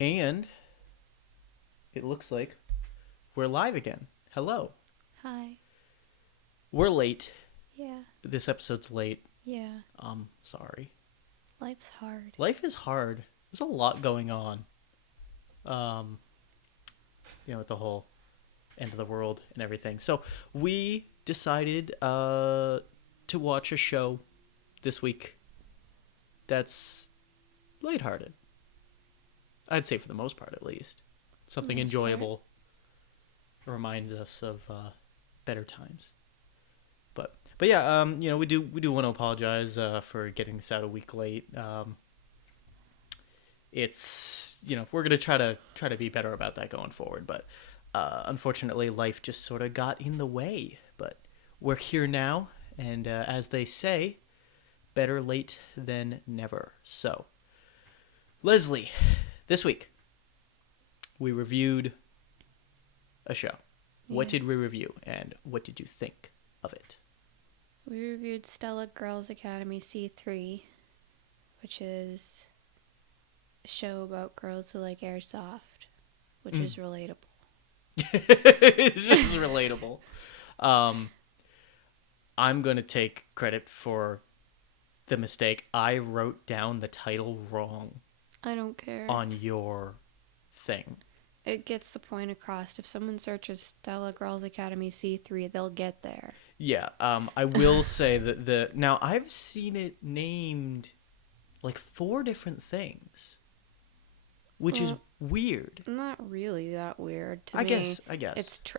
And it looks like we're live again. Hello. Hi. We're late. Yeah. This episode's late. Yeah. Sorry. Life's hard. Life is hard. There's a lot going on. Um, with the whole end of the world and everything. So we decided to watch a show this week that's lighthearted. I'd say for the most part, at least. Something enjoyable. Reminds us of better times. But yeah, we do want to apologize for getting this out a week late. It's we're gonna try to be better about that going forward, but unfortunately, life just sort of got in the way. But we're here now, and as they say, better late than never. So, Leslie, this week we reviewed a show. What did we review, and what did you think of it? We reviewed Stella Girls Academy C3, which is a show about girls who like airsoft, which is relatable. This is relatable. I'm going to take credit for the mistake. I wrote down the title wrong. I don't care. On your thing. It gets the point across. If someone searches Stella Girls Academy C3, they'll get there. Yeah, I will say that now I've seen it named like 4 different things, which is weird. Not really that weird to me. I guess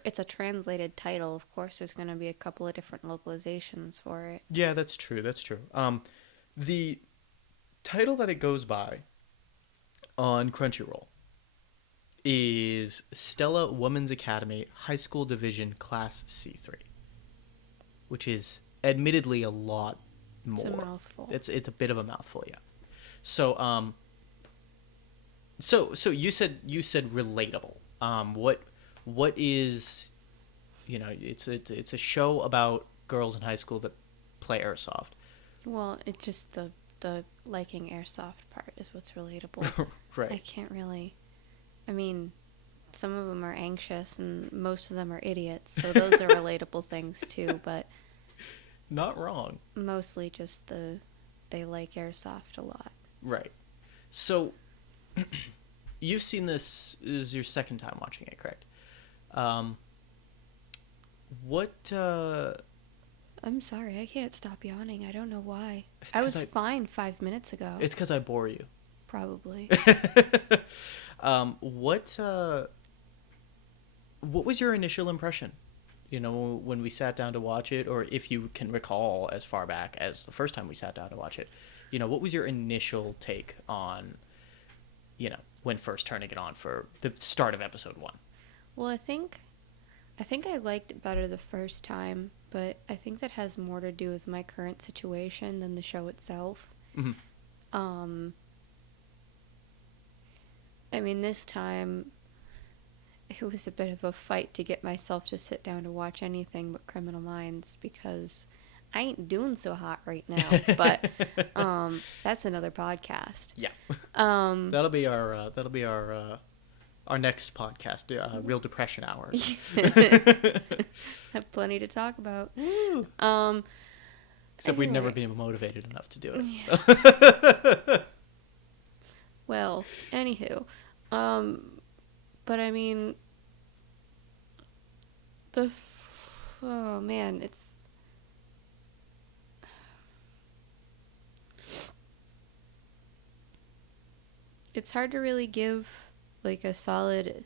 it's a translated title. Of course, there's going to be a couple of different localizations for it. Yeah, that's true. The title that it goes by on Crunchyroll is Stella Women's Academy High School Division Class C3, which is admittedly a lot more. It's a mouthful. It's a bit of a mouthful, yeah. So so you said relatable. What is it's a show about girls in high school that play airsoft. Well, it's just the liking airsoft part is what's relatable. Right. I can't really. I mean, some of them are anxious and most of them are idiots, so those are relatable things too, but not wrong. Mostly just they like airsoft a lot. Right. So you've seen this is your second time watching it, correct? What I'm sorry, I can't stop yawning. I don't know why. I was fine 5 minutes ago. It's because I bore you. Probably. What was your initial impression? When we sat down to watch it, or if you can recall as far back as the first time we sat down to watch it, what was your initial take on, when first turning it on for the start of episode 1? Well, I think I liked it better the first time, but I think that has more to do with my current situation than the show itself. Mm-hmm. I mean, this time, it was a bit of a fight to get myself to sit down to watch anything but Criminal Minds because I ain't doing so hot right now. But that's another podcast. Yeah. That'll be our next podcast, Real Depression Hour. Have plenty to talk about. Except we'd never been motivated enough to do it. Yeah. So. Well, anywho, but I mean, oh man, it's hard to really give like a solid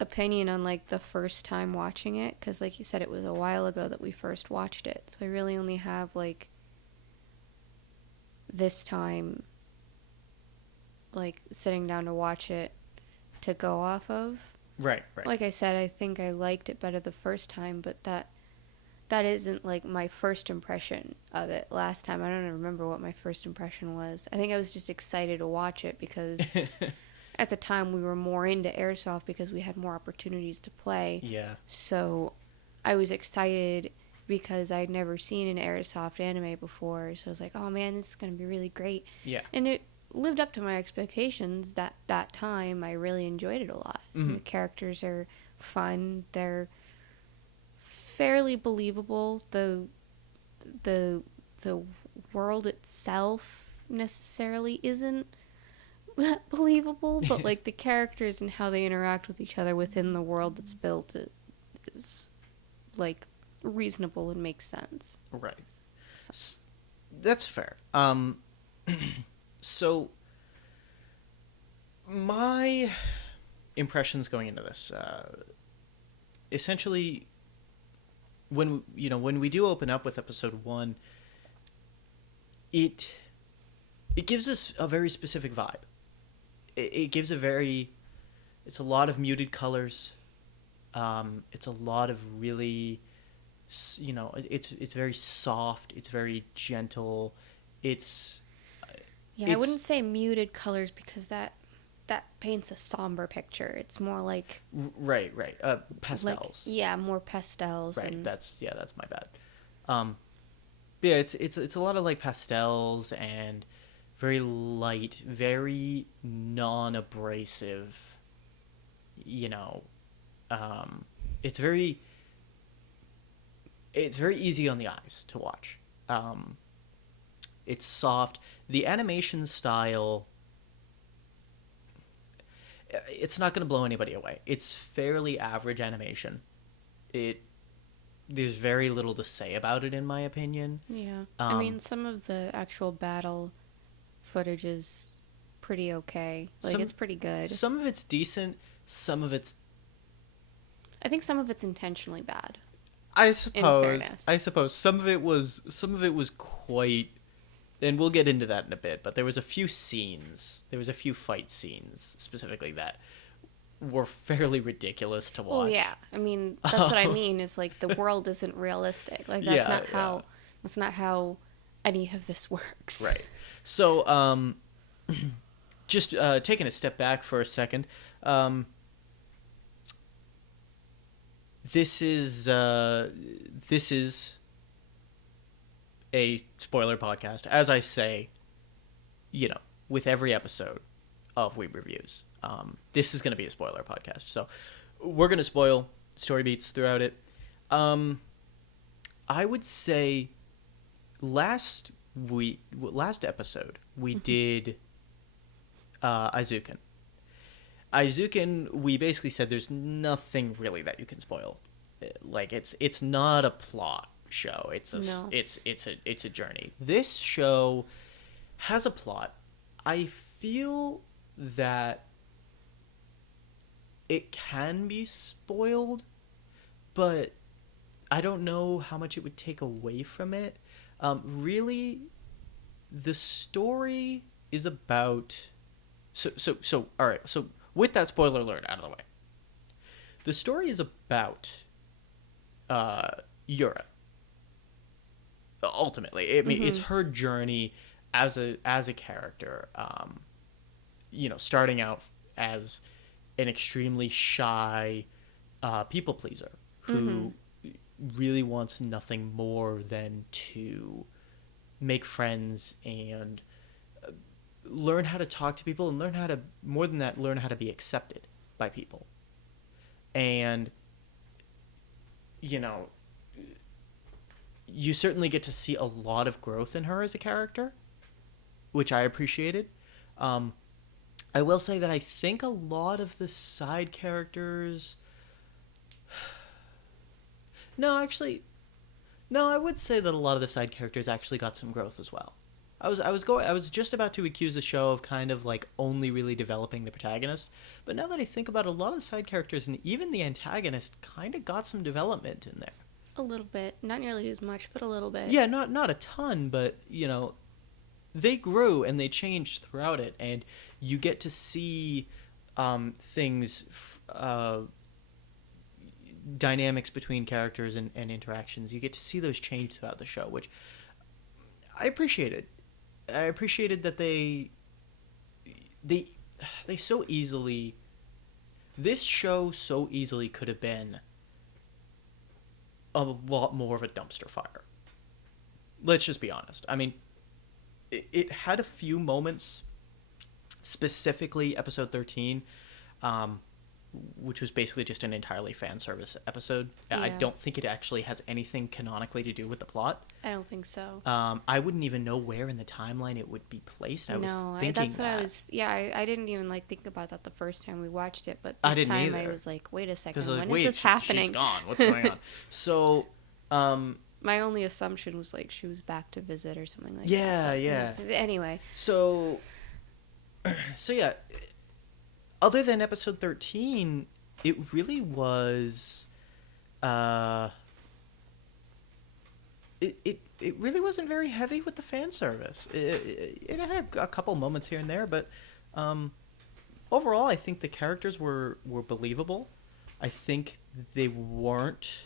opinion on like the first time watching it, because like you said, it was a while ago that we first watched it, so I really only have like this time like sitting down to watch it to go off of. Right. Like I said, I think I liked it better the first time, but that isn't like my first impression of it. Last time, I don't even remember what my first impression was. I think I was just excited to watch it because at the time we were more into airsoft because we had more opportunities to play. Yeah. So I was excited because I'd never seen an airsoft anime before. So I was like, oh man, this is going to be really great. Yeah. And it lived up to my expectations. That time, I really enjoyed it a lot. Mm-hmm. The characters are fun. They're fairly believable. The world itself necessarily isn't that believable, but like the characters and how they interact with each other within the world that's built is like reasonable and makes sense. Right. So. That's fair. So my impressions going into this, essentially, when we do open up with episode 1, it gives us a very specific vibe. It gives it's a lot of muted colors. It's a lot of really, it's very soft. It's very gentle. I wouldn't say muted colors because that paints a somber picture. It's more like right. Pastels. More pastels. Right. And That's my bad. Yeah, it's a lot of like pastels and very light, very non-abrasive. It's very easy on the eyes to watch. It's soft. The animation style, it's not going to blow anybody away. It's fairly average animation. There's very little to say about it, in my opinion. Yeah. I mean, some of the actual battle footage is pretty okay. Like, it's pretty good. Some of it's decent. Some of it's... I think some of it's intentionally bad. I suppose some of it was quite, and we'll get into that in a bit, but there was a few fight scenes specifically that were fairly ridiculous to watch. Oh yeah, I mean that's what I mean is like the world isn't realistic. Like that's not how any of this works. Right. So just taking a step back for a second. This is a spoiler podcast, as I say, with every episode of Weeb Reviews. This is going to be a spoiler podcast, so we're going to spoil story beats throughout it. I would say last episode we did Aizuken. Aizuken, we basically said there's nothing really that you can spoil. Like it's not a plot show. It's a journey. This show has a plot. I feel that it can be spoiled, but I don't know how much it would take away from it. Really, the story is about so all right. So with that spoiler alert out of the way, the story is about Yura. Ultimately, I mean, it's her journey as a character. Starting out as an extremely shy people pleaser who really wants nothing more than to make friends and learn how to talk to people and learn how to be accepted by people. And you certainly get to see a lot of growth in her as a character, which I appreciated. I will say that I think a lot of the side characters... No, I would say that a lot of the side characters actually got some growth as well. I was just about to accuse the show of kind of like only really developing the protagonist, but now that I think about it, a lot of the side characters and even the antagonist kind of got some development in there. A little bit, not nearly as much, but a little bit. Yeah, not a ton, but they grew and they changed throughout it, and you get to see things, dynamics between characters and interactions. You get to see those change throughout the show, which I appreciated. I appreciated that they so easily... This show so easily could have been a lot more of a dumpster fire. Let's just be honest. I mean, it had a few moments specifically episode 13, um, which was basically just an entirely fan service episode. I Yeah. don't think it actually has anything canonically to do with the plot. I don't think so. I wouldn't even know where in the timeline it would be placed. I was No, thinking that's what that. I was. Yeah, I didn't even like think about that the first time we watched it, but I this didn't time I either. was like, wait a second, Because like, when wait, is this happening? she's gone. What's going on? So, My only assumption was like she was back to visit or something like Yeah, that. yeah. Anyway, so yeah. Other than episode 13, it really was. It really wasn't very heavy with the fan service. It had a couple moments here and there, but overall, I think the characters were believable. I think they weren't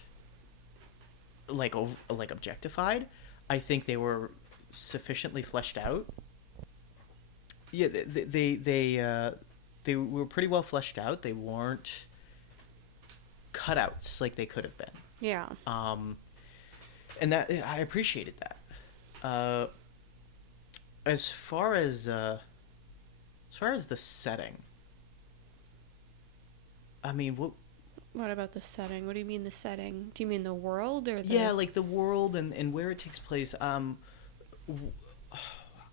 like objectified. I think they were sufficiently fleshed out. Yeah, they were pretty well fleshed out. They weren't cutouts like they could have been. yeah. And that I appreciated that. As far as the setting, I mean, What about the setting? What do you mean the setting? Do you mean the world or the? yeah, like the world and where it takes place.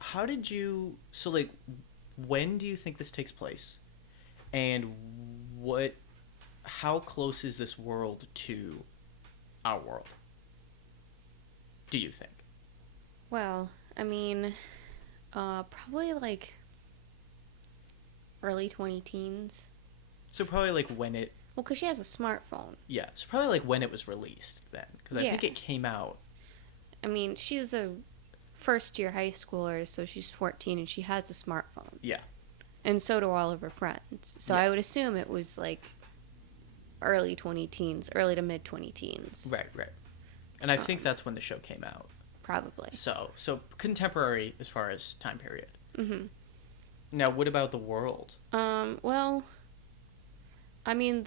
How did you? So like, when do you think this takes place, and what? How close is this world to our world? Do you think? Well, I mean, probably like early 20 teens. So probably like when it. Well, because she has a smartphone. Yeah, so probably like when it was released then, because I Yeah. think it came out. I mean, she's a first-year high schooler, so she's 14 and she has a smartphone. Yeah. And so do all of her friends. So Yeah. I would assume it was like early 20 teens, early to mid 20 teens. Right. And I think that's when the show came out. Probably. So contemporary as far as time period. Mm-hmm. Now, what about the world? Well, I mean,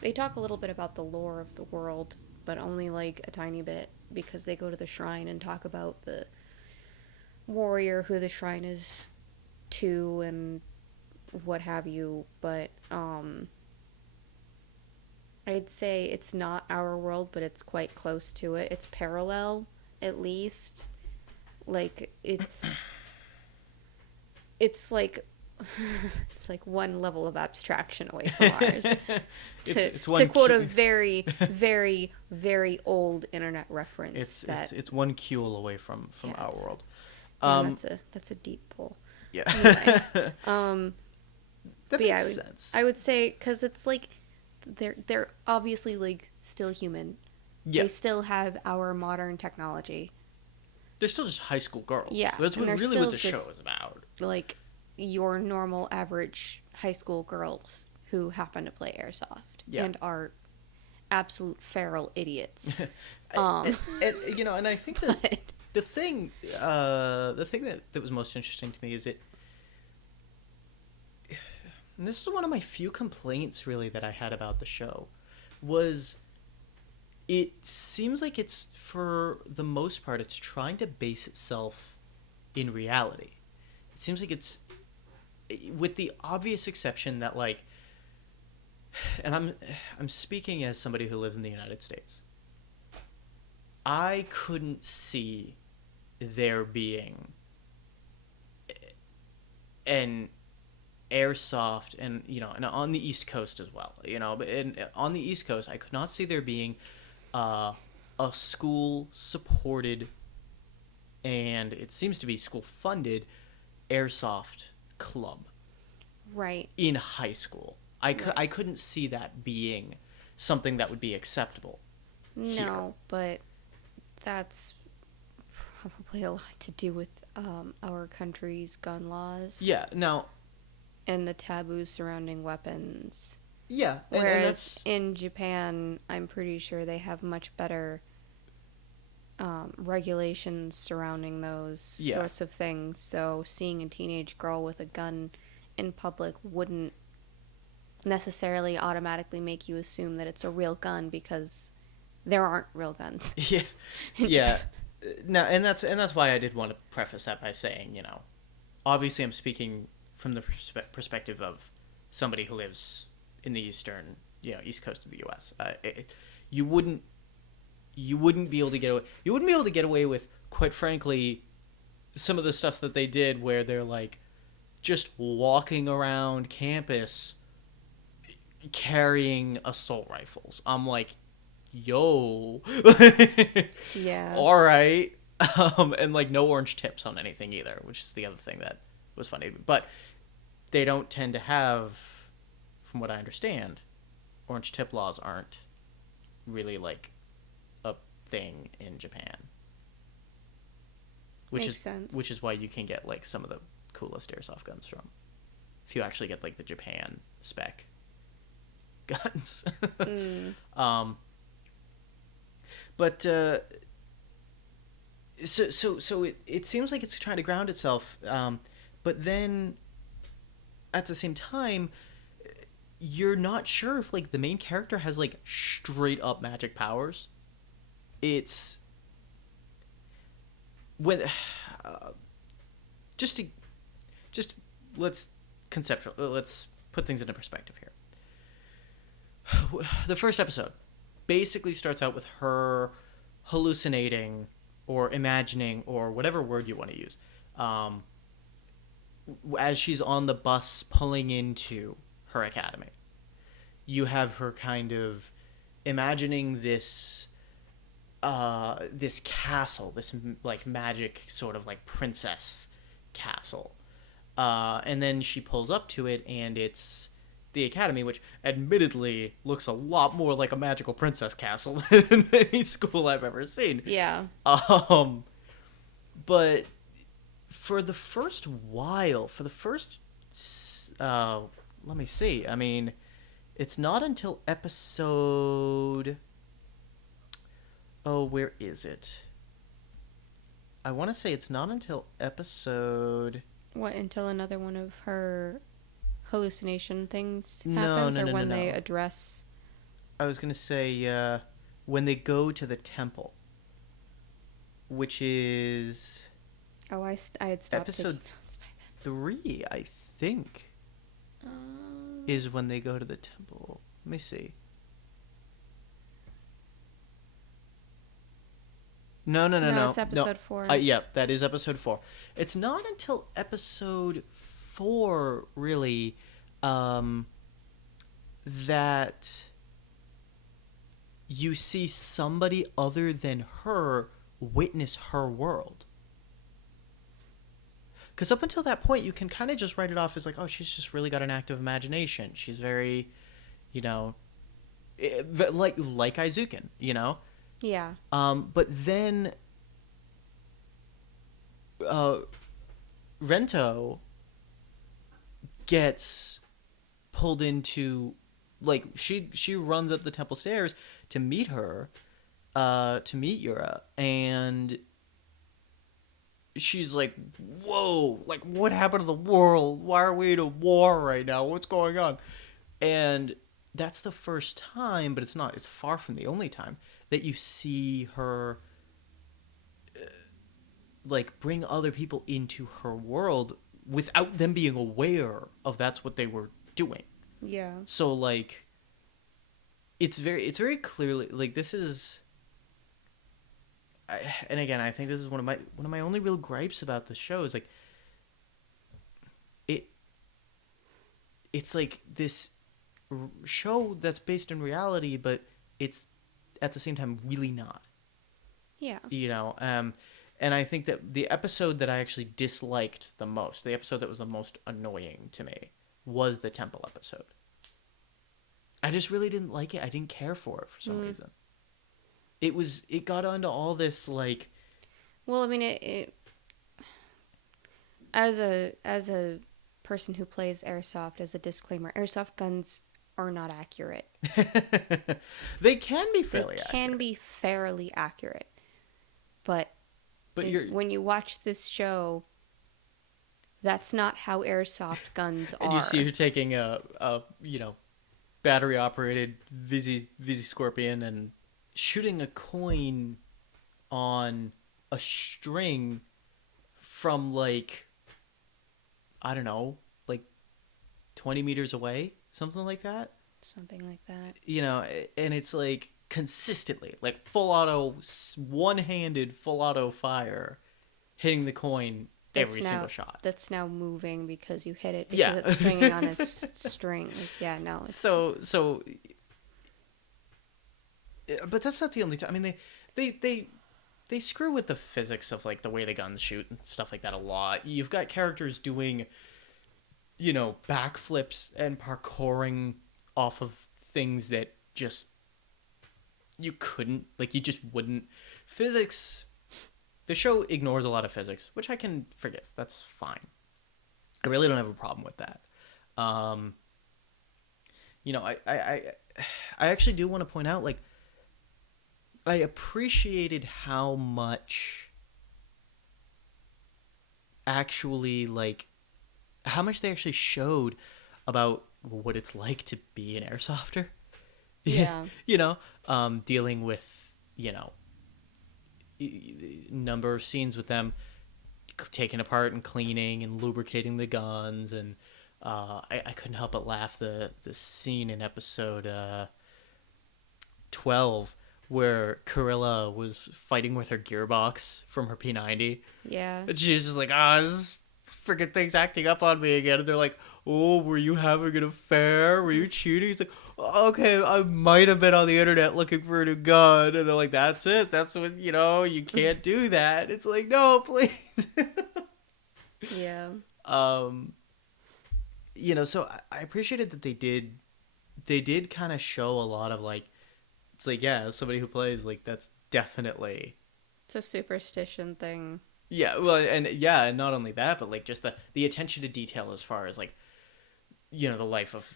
they talk a little bit about the lore of the world, but only like a tiny bit, because they go to the shrine and talk about the warrior who the shrine is to and what have you, but I'd say it's not our world, but it's quite close to it. It's parallel, at least. Like, it's like it's like one level of abstraction away from ours. It's To one quote a cu- very, very, very old internet reference. it's one Kuehl away from Yeah, our it's- world. Damn, that's a deep pull. Yeah. Anyway, That but yeah, makes sense. I would say, because it's like they're obviously like still human. Yeah. They still have our modern technology. They're still just high school girls. Yeah, That's and what, they're really still what the show just- is about. Like your normal average high school girls who happen to play airsoft Yeah. and are absolute feral idiots. And, and I think that But the thing that was most interesting to me is it. And this is one of my few complaints, really, that I had about the show, was it seems like it's, for the most part, it's trying to base itself in reality. It seems like it's, with the obvious exception that, like, and I'm speaking as somebody who lives in the United States. I couldn't see there being an airsoft and on the East Coast as well, but on the East Coast I could not see there being a school supported, and it seems to be school funded, airsoft club right. in high school. I couldn't see that being something that would be acceptable. No, but that's probably a lot to do with our country's gun laws Yeah. Now. and the taboos surrounding weapons. Yeah. And Whereas that's, in Japan, I'm pretty sure they have much better regulations surrounding those Yeah. sorts of things. So seeing a teenage girl with a gun in public wouldn't necessarily automatically make you assume that it's a real gun, because there aren't real guns. yeah. Yeah. Now, and that's why I did want to preface that by saying, obviously I'm speaking from the perspective of somebody who lives in the east coast of the U.S. You wouldn't you wouldn't be able to get away. You wouldn't be able to get away with, quite frankly, some of the stuff that they did, where they're like just walking around campus carrying assault rifles. I'm like, yo, Yeah. all right, and like no orange tips on anything either, which is the other thing that was funny. But they don't tend to have, from what I understand, orange tip laws aren't really like a thing in Japan, which Makes is sense. which is why you can get like some of the coolest airsoft guns from, if you actually get like the Japan spec guns. Mm. um, but it seems like it's trying to ground itself, but then at the same time, you're not sure if like the main character has like straight up magic powers. It's when just to just let's let's put things into perspective here. The first episode basically starts out with her hallucinating or imagining, or whatever word you want to use, um, as she's on the bus pulling into her academy. You have her kind of imagining this castle, this like magic sort of like princess castle, and then she pulls up to it, and it's the academy, which admittedly looks a lot more like a magical princess castle than any school I've ever seen. Yeah. Um, but for the first while, for the first, uh, let me see. I mean, it's not until episode. Oh, where is it? I want to say it's not until episode. What, until another one of her hallucination things No, happens, no, or no, no, when they no. address? I was gonna say when they go to the temple, which is Oh, I had stopped episode taking notes by 3, I think, then. is when they go to the temple. Let me see. No, no, no, No, no. it's episode 4. Yeah, that is episode 4. It's not until episode 4, really, that you see somebody other than her witness her world. Because up until that point, you can kind of just write it off as like, oh, she's just really got an active imagination. She's very, you know, like Izuken, you know. Yeah. But then Rento gets pulled into, like, she runs up the temple stairs to meet her, to meet Yura, and she's like, whoa, like, what happened to the world? Why are we in a war right now? What's going on? And that's the first time, but it's far from the only time that you see her like bring other people into her world without them being aware of that's what they were doing. Yeah. So like it's very clearly like this is and again, I think this is one of my only real gripes about the show is like it it's like this show that's based in reality, but it's at the same time really not. Yeah. You know, and I think that the episode that I actually disliked the most, the episode that was the most annoying to me, was the temple episode. I just really didn't like it. I didn't care for it for some reason. It got onto all this like. Well, I mean, it as a person who plays airsoft, as a disclaimer, airsoft guns are not accurate. They can be fairly accurate. They can be fairly accurate, but when you watch this show, that's not how airsoft guns are. And you see her taking a battery operated Visi Scorpion and shooting a coin on a string from like, I don't know, like 20 meters away, something like that. Something like that. You know, and it's like consistently, like full auto, one-handed full auto fire, hitting the coin That's every single now shot. that's now moving because you hit it because Yeah. it's swinging on a string. Like, yeah, no, it's So, but that's not the only time. I mean, they screw with the physics of like the way the guns shoot and stuff like that a lot. You've got characters doing, you know, backflips and parkouring off of things that just you couldn't, like, you just wouldn't. Physics, the show ignores a lot of physics, which I can forgive. That's fine. I really don't have a problem with that. Um, you know, I actually do want to point out, like, I appreciated how much actually, like, how much they actually showed about what it's like to be an airsofter. yeah. You know, dealing with, you know, number of scenes with them taking apart and cleaning and lubricating the guns, and I couldn't help but laugh the scene in episode 12 where Corilla was fighting with her gearbox from her P90, Yeah. and she was just like, ah, this freaking thing's acting up on me again. And they're like, oh, were you having an affair? Were you cheating? He's like, okay, I might have been on the internet looking for a new gun. And they're like, that's it. That's what, you know, you can't do that. It's like, no, please. Yeah. um, you know, so I appreciated that they did kind of show a lot of like, it's like, yeah, as somebody who plays, like, that's definitely, It's a superstition thing. yeah, well, and yeah, and not only that, but like just the attention to detail as far as like, you know, the life of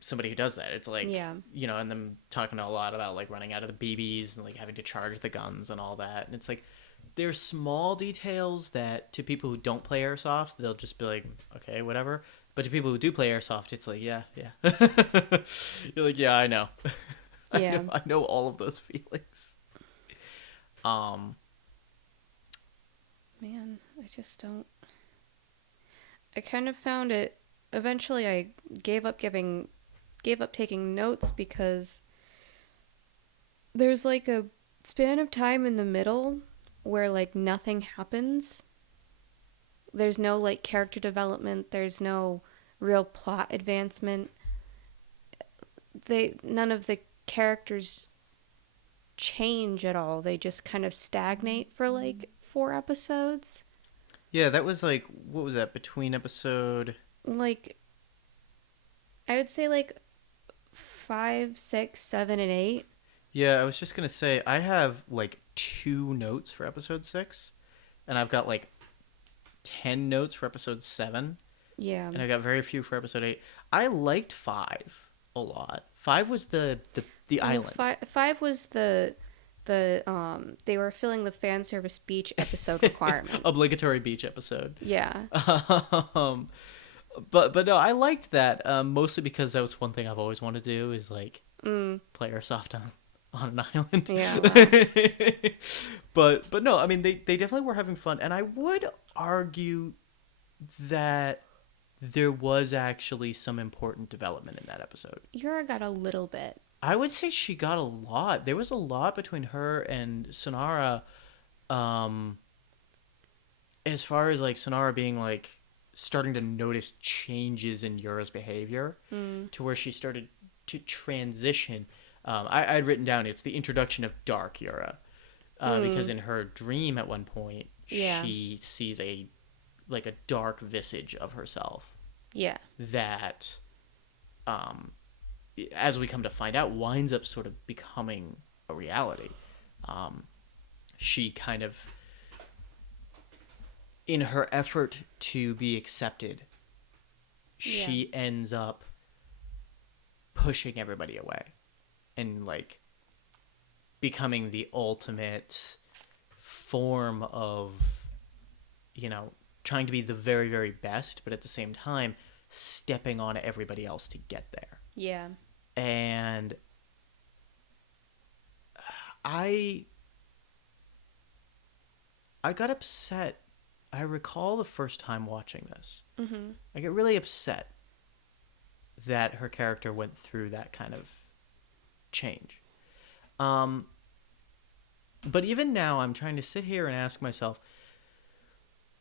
somebody who does that. It's like, Yeah. you know, and them talking a lot about like running out of the BBs and like having to charge the guns and all that. And it's like, there's small details that to people who don't play airsoft, they'll just be like, okay, whatever. But to people who do play airsoft, it's like, yeah, yeah. You're like, yeah, I know. Yeah. I know all of those feelings. Um, Man, I just don't. I kind of found it. Eventually, I gave up taking notes because there's like a span of time in the middle where like nothing happens. There's no like character development. There's no real plot advancement. None of the characters change at all. They just kind of stagnate for like 4 episodes. yeah, that was like, what was that, between episode... Like, I would say like 5, 6, 7, and 8. Yeah, I was just going to say, I have like 2 notes for episode 6, and I've got like 10 notes for episode 7, Yeah. and I got very few for episode 8. I liked 5 a lot. 5 was the island. Five was the they were filling the fan service beach episode requirement. Obligatory beach episode. Yeah. um, but no, I liked that, mostly because that was one thing I've always wanted to do, is like play airsoft on an island. Yeah. Wow. But no, I mean, they definitely were having fun, and I would argue that there was actually some important development in that episode. Yura got a little bit. I would say she got a lot. There was a lot between her and Sonara, as far as like Sonara being like starting to notice changes in Yura's behavior to where she started to transition. I'd written down, it's the introduction of Dark Yura, because in her dream at one point she sees a dark visage of herself. Yeah. That, as we come to find out, winds up sort of becoming a reality. She kind of, in her effort to be accepted, she ends up pushing everybody away and like becoming the ultimate form of, you know, trying to be the very, very best, but at the same time stepping on everybody else to get there. Yeah. And I I got upset. I recall the first time watching this. Mm-hmm. I get really upset that her character went through that kind of change. Um, but even now, I'm trying to sit here and ask myself,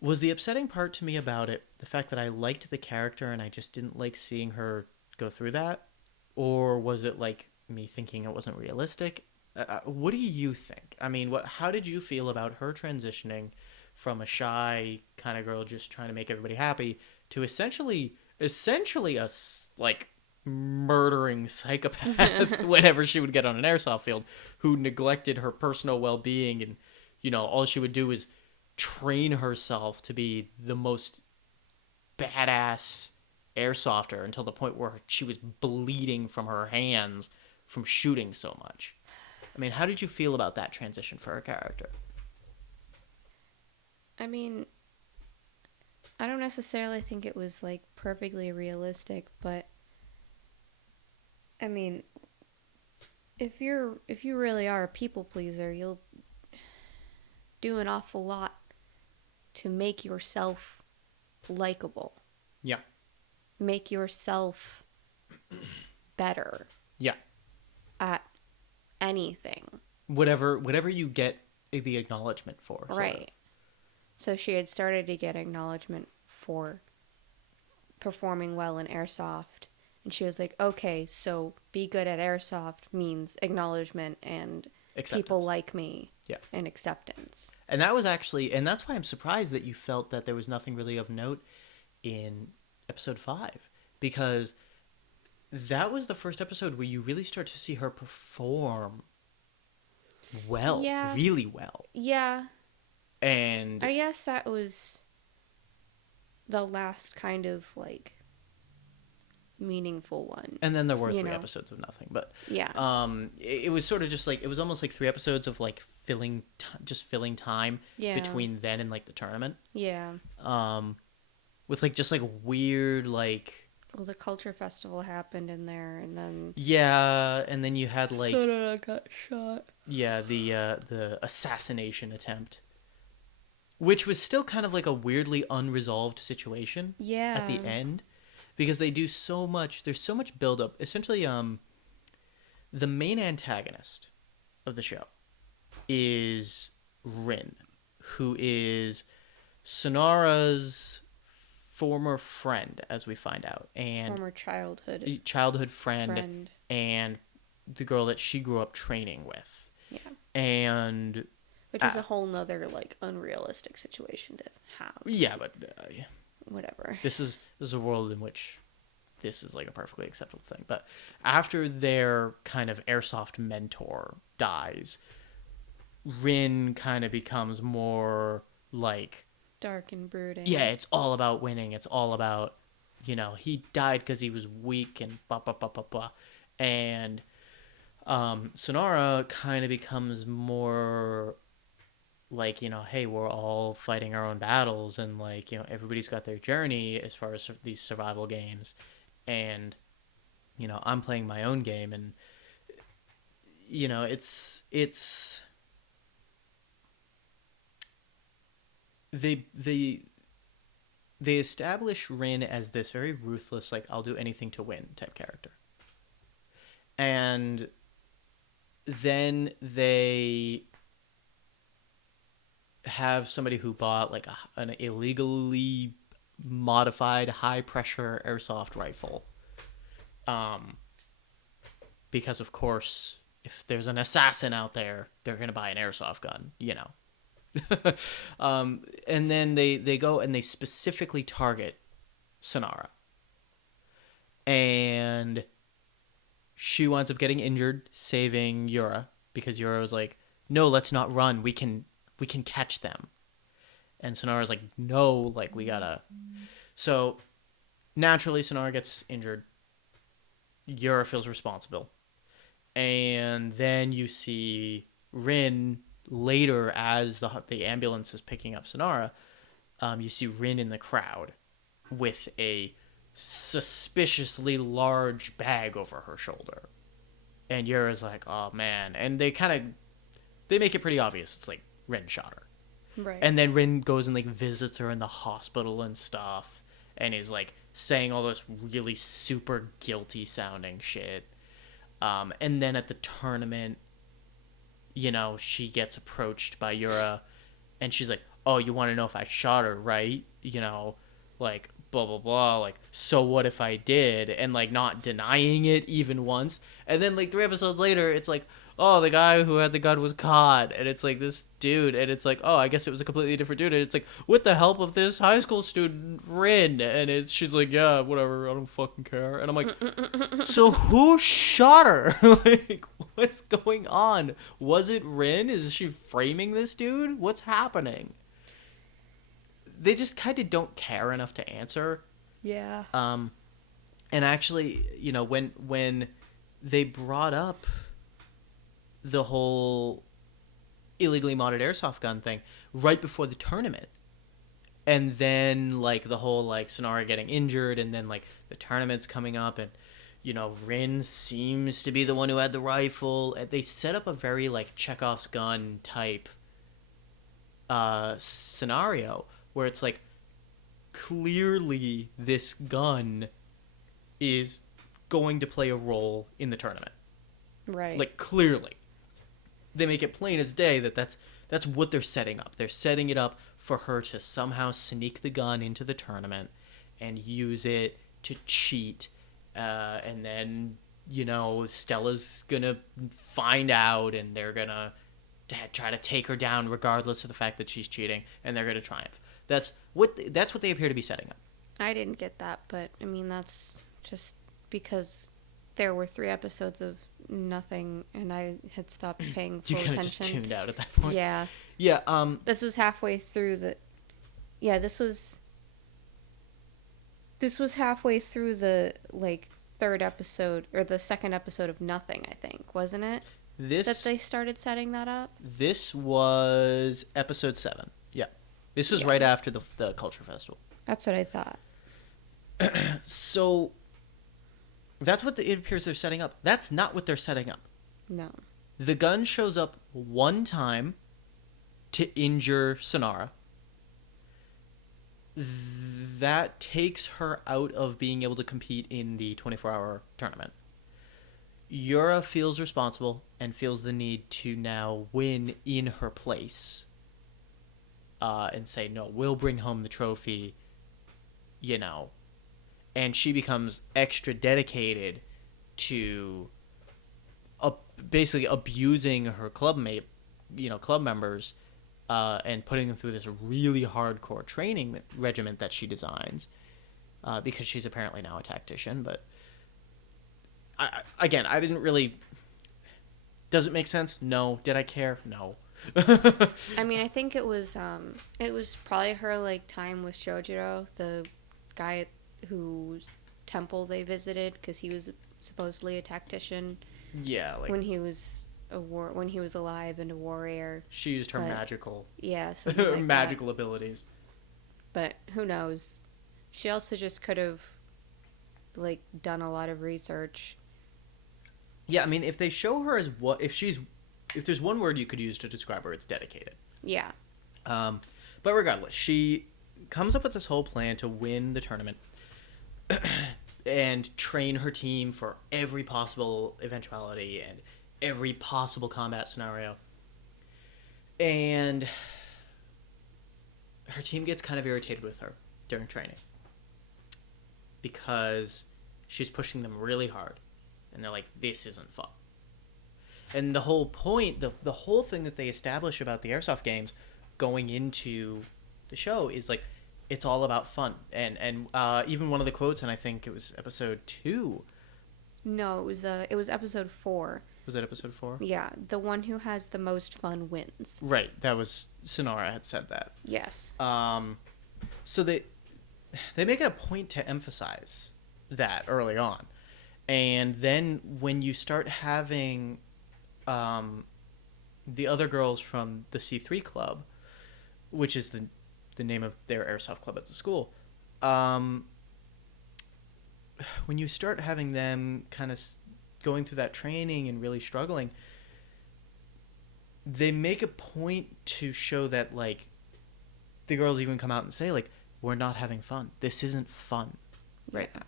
was the upsetting part to me about it the fact that I liked the character and I just didn't like seeing her go through that? Or was it like me thinking it wasn't realistic? What do you think? I mean, how did you feel about her transitioning from a shy kind of girl just trying to make everybody happy to essentially like murdering psychopath whenever she would get on an airsoft field, who neglected her personal well-being, and all she would do is train herself to be the most badass airsofter until the point where she was bleeding from her hands from shooting so much. I mean, how did you feel about that transition for her character? I mean, I don't necessarily think it was like perfectly realistic, but I mean, if you really are a people pleaser, you'll do an awful lot to make yourself likable. Yeah. Make yourself better Yeah. at anything. Whatever you get the acknowledgement for. Right. Sort of. So she had started to get acknowledgement for performing well in airsoft. And she was like, okay, so be good at airsoft means acknowledgement and Acceptance. People like me. Yeah. And acceptance. And that's why I'm surprised that you felt that there was nothing really of note in episode 5. Because that was the first episode where you really start to see her perform well. Yeah. Really well. Yeah. And I guess that was the last kind of like meaningful one. And then there were 3 episodes of nothing, but yeah, it was sort of just like, it was almost like 3 episodes of like filling time between then and like the tournament. Yeah. With like just like weird like. Well, the culture festival happened in there, and then and then you had like Stella got shot. Yeah, the assassination attempt, which was still kind of like a weirdly unresolved situation. Yeah. At the end. Because they do so much, there's so much buildup. Essentially, the main antagonist of the show is Rin, who is Sonara's former friend, as we find out, and former childhood friend, and the girl that she grew up training with. Yeah. And which is a whole nother like unrealistic situation to have. Yeah, but whatever. This is a world in which this is like a perfectly acceptable thing. But after their kind of airsoft mentor dies, Rin kind of becomes more like dark and brooding. Yeah, it's all about winning. It's all about, he died because he was weak and blah blah blah blah blah. And Sonara kind of becomes more like, hey, we're all fighting our own battles, and like, everybody's got their journey as far as these survival games, and I'm playing my own game, and it's they establish Rin as this very ruthless, like, I'll do anything to win type character, and then they have somebody who bought like an illegally modified high pressure airsoft rifle, because of course if there's an assassin out there, they're gonna buy an airsoft gun, and then they go and they specifically target Sonara, and she winds up getting injured saving Yura, because Yura was like, no, let's not run, we can catch them. And Sonara's like, no, like, we gotta. So naturally Sonara gets injured. Yura feels responsible. And then you see Rin later, as the ambulance is picking up Sonara, you see Rin in the crowd with a suspiciously large bag over her shoulder. And Yura's like, oh man. And they make it pretty obvious. It's like, Ren shot her. Right. And then Rin goes and like visits her in the hospital and stuff, and is like saying all this really super guilty sounding shit. And then at the tournament, she gets approached by Yura, and she's like, "Oh, you want to know if I shot her, right? Like blah blah blah. Like, so what if I did?" And like not denying it even once. And then like 3 episodes later, it's like, "Oh, the guy who had the gun was caught," and it's like this dude, and it's like, "Oh, I guess it was a completely different dude." And it's like, with the help of this high school student Rin, and she's like, "Yeah, whatever, I don't fucking care." And I'm like, "So who shot her? Like, what's going on? Was it Rin? Is she framing this dude? What's happening?" They just kind of don't care enough to answer. Yeah. And actually, when they brought up the whole illegally modded airsoft gun thing right before the tournament, and then like the whole like Sonara getting injured, and then like the tournament's coming up, and Rin seems to be the one who had the rifle, and they set up a very like Chekhov's gun type scenario where it's like, clearly this gun is going to play a role in the tournament. Right. Like, clearly. They make it plain as day that that's what they're setting up. They're setting it up for her to somehow sneak the gun into the tournament and use it to cheat. And then, Stella's gonna find out, and they're gonna try to take her down regardless of the fact that she's cheating, and they're gonna triumph. That's what they appear to be setting up. I didn't get that, but I mean that's just because there were 3 episodes of nothing, and I had stopped paying full You attention. kind of just tuned out at that point. Yeah. Yeah. This was halfway through the. Yeah, this was halfway through the like 3rd episode or the 2nd episode of Nothing, I think, wasn't it? That they started setting that up. This was episode 7. Yeah. This was right after the Culture Festival. That's what I thought. So, that's what it appears they're setting up. That's not what they're setting up. No. The gun shows up one time to injure Sonara. That takes her out of being able to compete in the 24-hour tournament. Yura feels responsible and feels the need to now win in her place. And say, no, we'll bring home the trophy, And she becomes extra dedicated to basically abusing her club members, and putting them through this really hardcore training regimen that she designs, because she's apparently now a tactician. But I didn't really. Does it make sense? No. Did I care? No. I mean, I think it was probably her like time with Shojiro, the guy whose temple they visited, because he was supposedly a tactician. Yeah, like when he was alive and a warrior. She used her magical. Yeah, like magical abilities. But who knows? She also just could have like done a lot of research. Yeah, I mean, if they show her as if there's one word you could use to describe her, it's dedicated. Yeah. But regardless, she comes up with this whole plan to win the tournament and train her team for every possible eventuality and every possible combat scenario. And her team gets kind of irritated with her during training because she's pushing them really hard. And they're like, this isn't fun. And the whole point, the whole thing that they establish about the airsoft games going into the show is like, it's all about fun. And even one of the quotes, and I think it was episode 2. No, it was episode 4. Was that episode 4? Yeah, the one who has the most fun wins. Right, that was Sonara had said that. Yes. So they make it a point to emphasize that early on. And then when you start having the other girls from the C3 club, which is the name of their airsoft club at the school, when you start having them kind of going through that training and really struggling, they make a point to show that, like, the girls even come out and say, like, we're not having fun. This isn't fun right Yeah. now.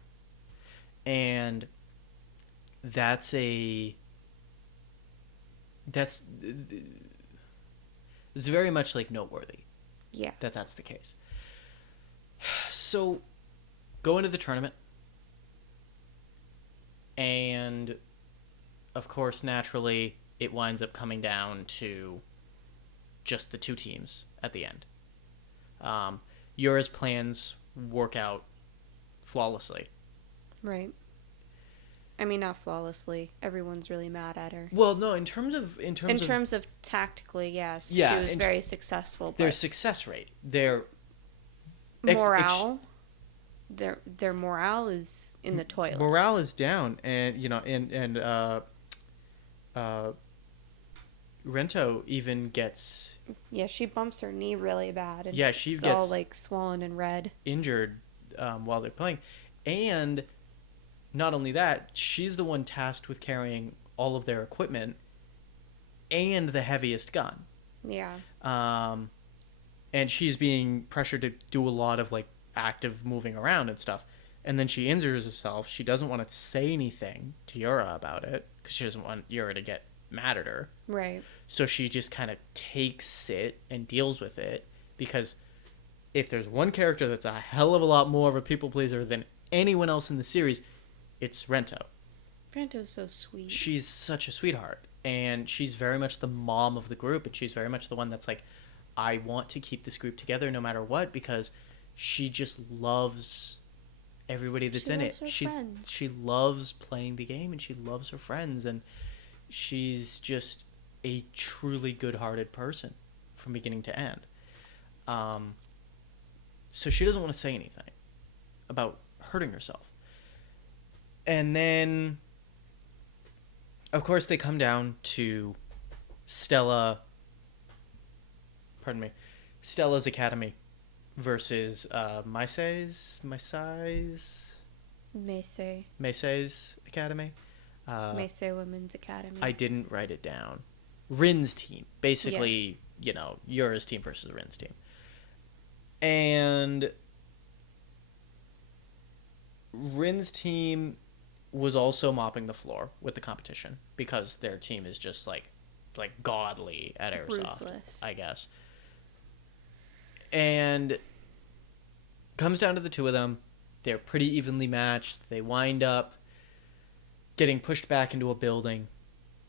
And that's it's very much, like, noteworthy Yeah. that that's the case. So, go into the tournament. And, of course, naturally, it winds up coming down to just the two teams at the end. Yura's plans work out flawlessly. Right. I mean, not flawlessly. Everyone's really mad at her. Well, no, in terms of tactically, yes. Yeah, She was very successful. Their But success rate, their morale, their morale is in the toilet. morale is down, and Rento even gets Yeah, she bumps her knee really bad. And Yeah, she it's gets all like swollen and red. injured while they're playing, and not only that, she's the one tasked with carrying all of their equipment and the heaviest gun. Yeah. And she's being pressured to do a lot of, like, active moving around and stuff. And then she injures herself. She doesn't want to say anything to Yura about it because she doesn't want Yura to get mad at her. Right. So she just kind of takes it and deals with it, because if there's one character that's a hell of a lot more of a people pleaser than anyone else in the series, it's Rento. Rento's so sweet. She's such a sweetheart, and she's very much the mom of the group, and she's very much the one that's like, I want to keep this group together no matter what, because she just loves everybody that's in it. She loves playing the game, and she loves her friends, and she's just a truly good-hearted person from beginning to end. So she doesn't want to say anything about hurting herself. And then, of course, they come down to Stella's Academy versus Meisei's Academy. Meisei Women's Academy. I didn't write it down. Rin's team. Basically, Yura's team versus Rin's team. And Rin's team was also mopping the floor with the competition because their team is just like godly at airsoft, Ruthless. I guess. And comes down to the two of them. They're pretty evenly matched. They wind up getting pushed back into a building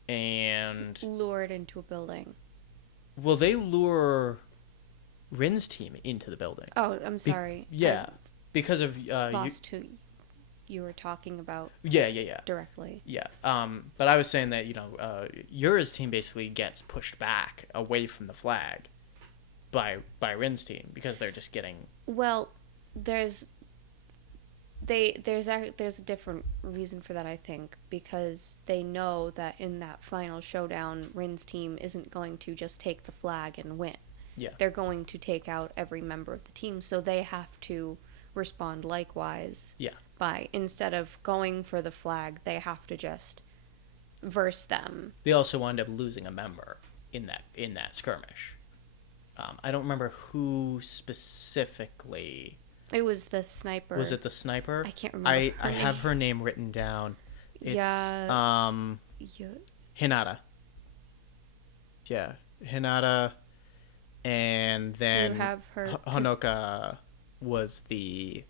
and lured into a building. Well, they lure Rin's team into the building. Oh, I'm sorry. Because of lost who you were talking about. Yeah. Directly. Yeah. But I was saying that Yura's team basically gets pushed back away from the flag by Rin's team because they're just getting. Well, there's a different reason for that, I think, because they know that in that final showdown, Rin's team isn't going to just take the flag and win. Yeah. They're going to take out every member of the team, so they have to respond likewise. Yeah. By, instead of going for the flag, they have to just verse them. They also wind up losing a member in that skirmish. I don't remember who specifically. It was the sniper. Was it the sniper? I can't remember. I have her name written down. It's, Hinata. Yeah, Hinata, and then do you have her? Honoka was the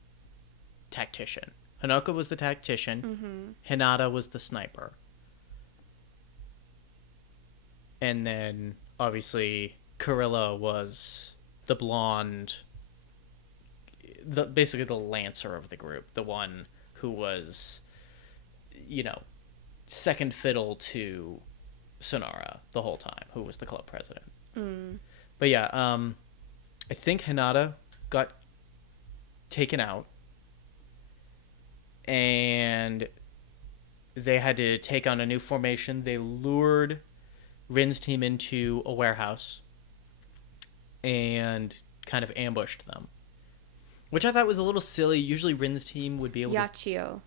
tactician. Honoka was the tactician. Mm-hmm. Hinata was the sniper. And then, obviously, Kurilla was the blonde, basically the lancer of the group. The one who was, second fiddle to Sonara the whole time, who was the club president. Mm. But yeah, I think Hinata got taken out, and they had to take on a new formation. They lured Rin's team into a warehouse and kind of ambushed them, which I thought was a little silly. Usually Rin's team would be able Yachio.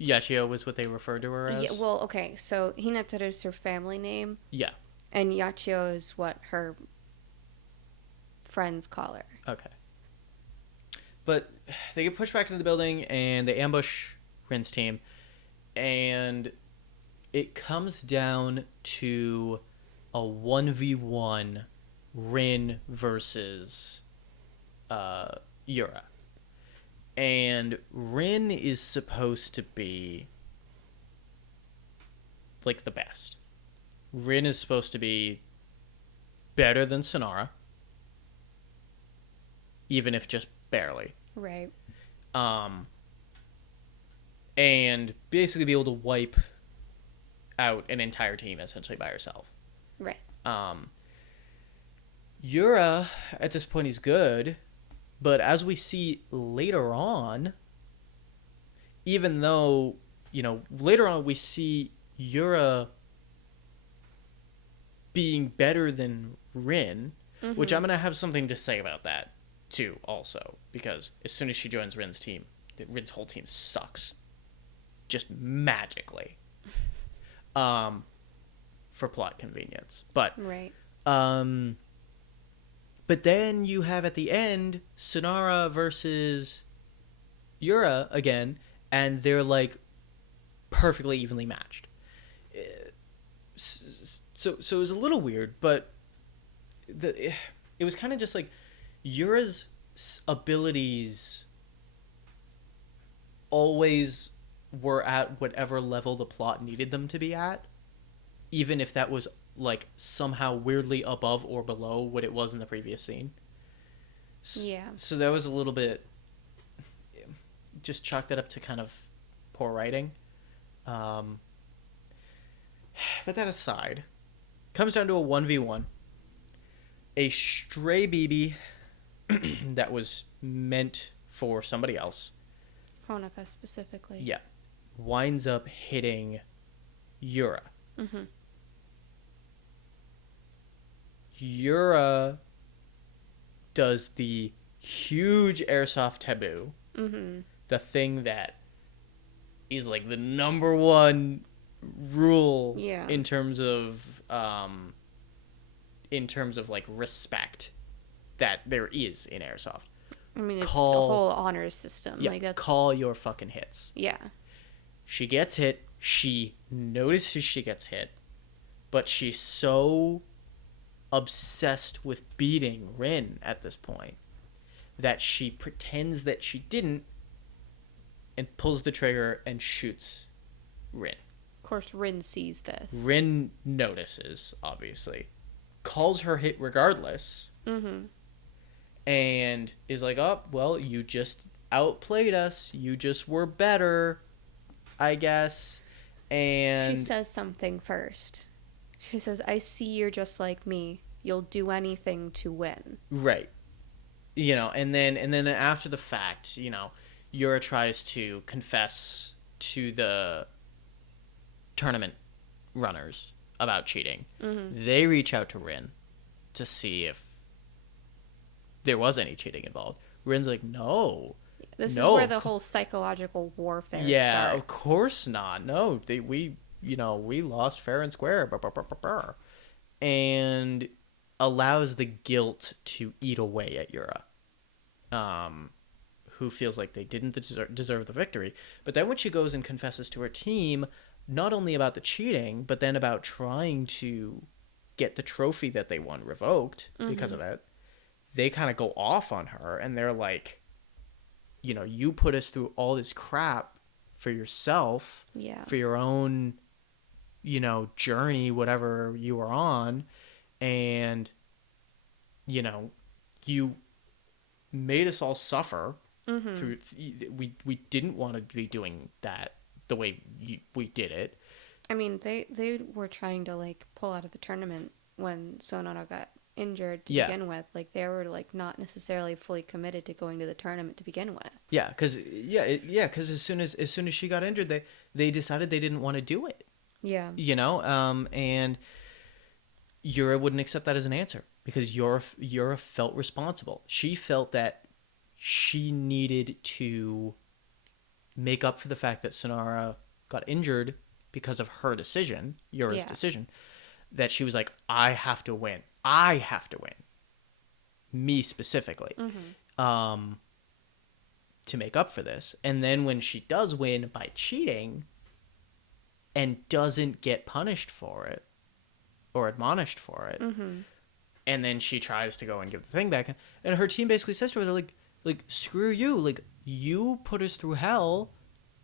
Yachio was what they referred to her as? Yeah, well, okay, so Hinata is her family name. Yeah. And Yachio is what her friends call her. Okay. But they get pushed back into the building and they ambush Rin's team. And it comes down to a 1v1 Rin versus Yura. And Rin is supposed to be like the best. Rin is supposed to be better than Sonara, even if just barely. Right. And basically be able to wipe out an entire team essentially by herself. Right. Yura, at this point, is good, but as we see later on, even though, later on we see Yura being better than Rin, which I'm going to have something to say about that, too, also, because as soon as she joins Rin's team, Rin's whole team sucks. Just magically. For plot convenience. But, Right. But then you have at the end Sonara versus Yura again, and they're like perfectly evenly matched. So it was a little weird, but it was kind of just like Yura's abilities always were at whatever level the plot needed them to be at, even if that was like somehow weirdly above or below what it was in the previous scene. Yeah. So that was a little bit, just chalk that up to kind of poor writing. But that aside, comes down to a 1v1. A stray BB that was meant for somebody else. Honoka specifically. Yeah. Winds up hitting Yura. Mm-hmm. Yura does the huge airsoft taboo. Mm-hmm. The thing that is like the number one rule in terms of like respect that there is in airsoft. I mean, it's a whole honors system. Yeah, like that's call your fucking hits. Yeah. She gets hit. She notices she gets hit, but she's so obsessed with beating Rin at this point that she pretends that she didn't and pulls the trigger and shoots Rin. Of course, Rin sees this. Rin notices, obviously, calls her hit regardless, and is like, oh, well, you just outplayed us. You just were better, I guess. And she says something first. She says, I see you're just like me. You'll do anything to win. Right. And then after the fact, Yura tries to confess to the tournament runners about cheating. Mm-hmm. They reach out to Rin to see if there was any cheating involved. Rin's like, no. This is where the whole psychological warfare starts. Yeah, of course not. No, we lost fair and square. And allows the guilt to eat away at Yura. Who feels like they didn't deserve the victory. But then when she goes and confesses to her team, not only about the cheating, but then about trying to get the trophy that they won revoked because of it, they kind of go off on her, and they're like, you put us through all this crap for yourself, for your own, journey, whatever you were on, and, you made us all suffer. Through we didn't want to be doing that the way we did it. I mean, they were trying to like pull out of the tournament when Sonara got injured to begin with. Like they were like not necessarily fully committed to going to the tournament to begin with. Yeah, because as soon as she got injured, they decided they didn't want to do it. Yeah. And Yura wouldn't accept that as an answer because Yura felt responsible. She felt that she needed to make up for the fact that Sonara got injured because of her decision, Yura's decision, that she was like, I have to win. me specifically, Mm-hmm. to make up for this. And then when she does win by cheating and doesn't get punished for it or admonished for it, Mm-hmm. and then she tries to go and give the thing back, and her team basically says to her, they're like, screw you, like, you put us through hell,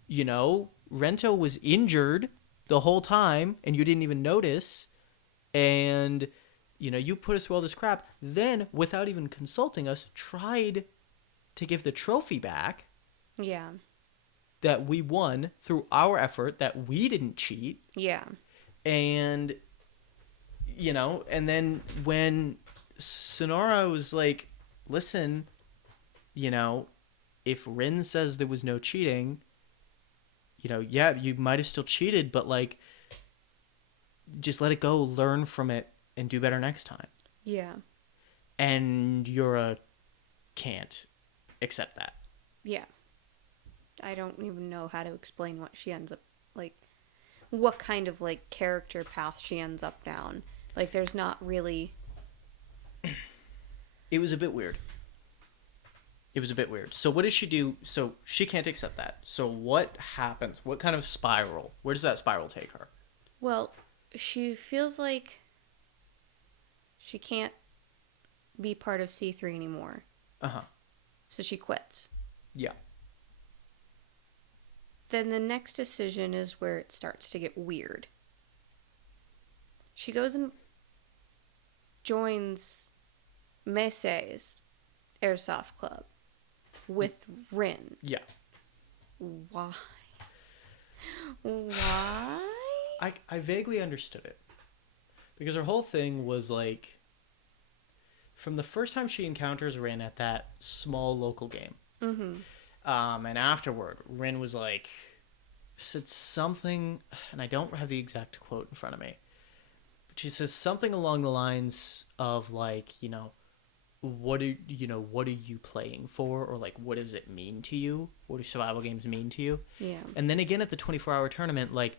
you know, Rento was injured the whole time and you didn't even notice, and you know, you put us through all this crap, then without even consulting us tried to give the trophy back Yeah. that we won through our effort, that we didn't cheat. Yeah. And you know, and then when Sonora was like, listen, you know, if Rin says there was no cheating, you know, yeah, you might have still cheated, but like, just let it go, learn from it, and do better next time. Yeah. And Yura can't accept that. Yeah. I don't even know how to explain what she ends up, like, what kind of, like, character path she ends up down. Like, there's not really... It was a bit weird. It was a bit weird. So what does she do? So she can't accept that. So what happens? What kind of spiral? Where does that spiral take her? Well, she feels like she can't be part of C3 anymore. Uh-huh. So she quits. Yeah. Then the next decision is where it starts to get weird. She goes and joins Meisei's airsoft club with Rin. Yeah. Why? Why? I vaguely understood it. Because her whole thing was like, from the first time she encounters Rin at that small local game, Mm-hmm. and afterward, Rin was like, said something, and I don't have the exact quote in front of me, but she says something along the lines of like, you know, what are you playing for, or like, what does it mean to you? What do survival games mean to you? Yeah. And then again at the 24-hour tournament, like,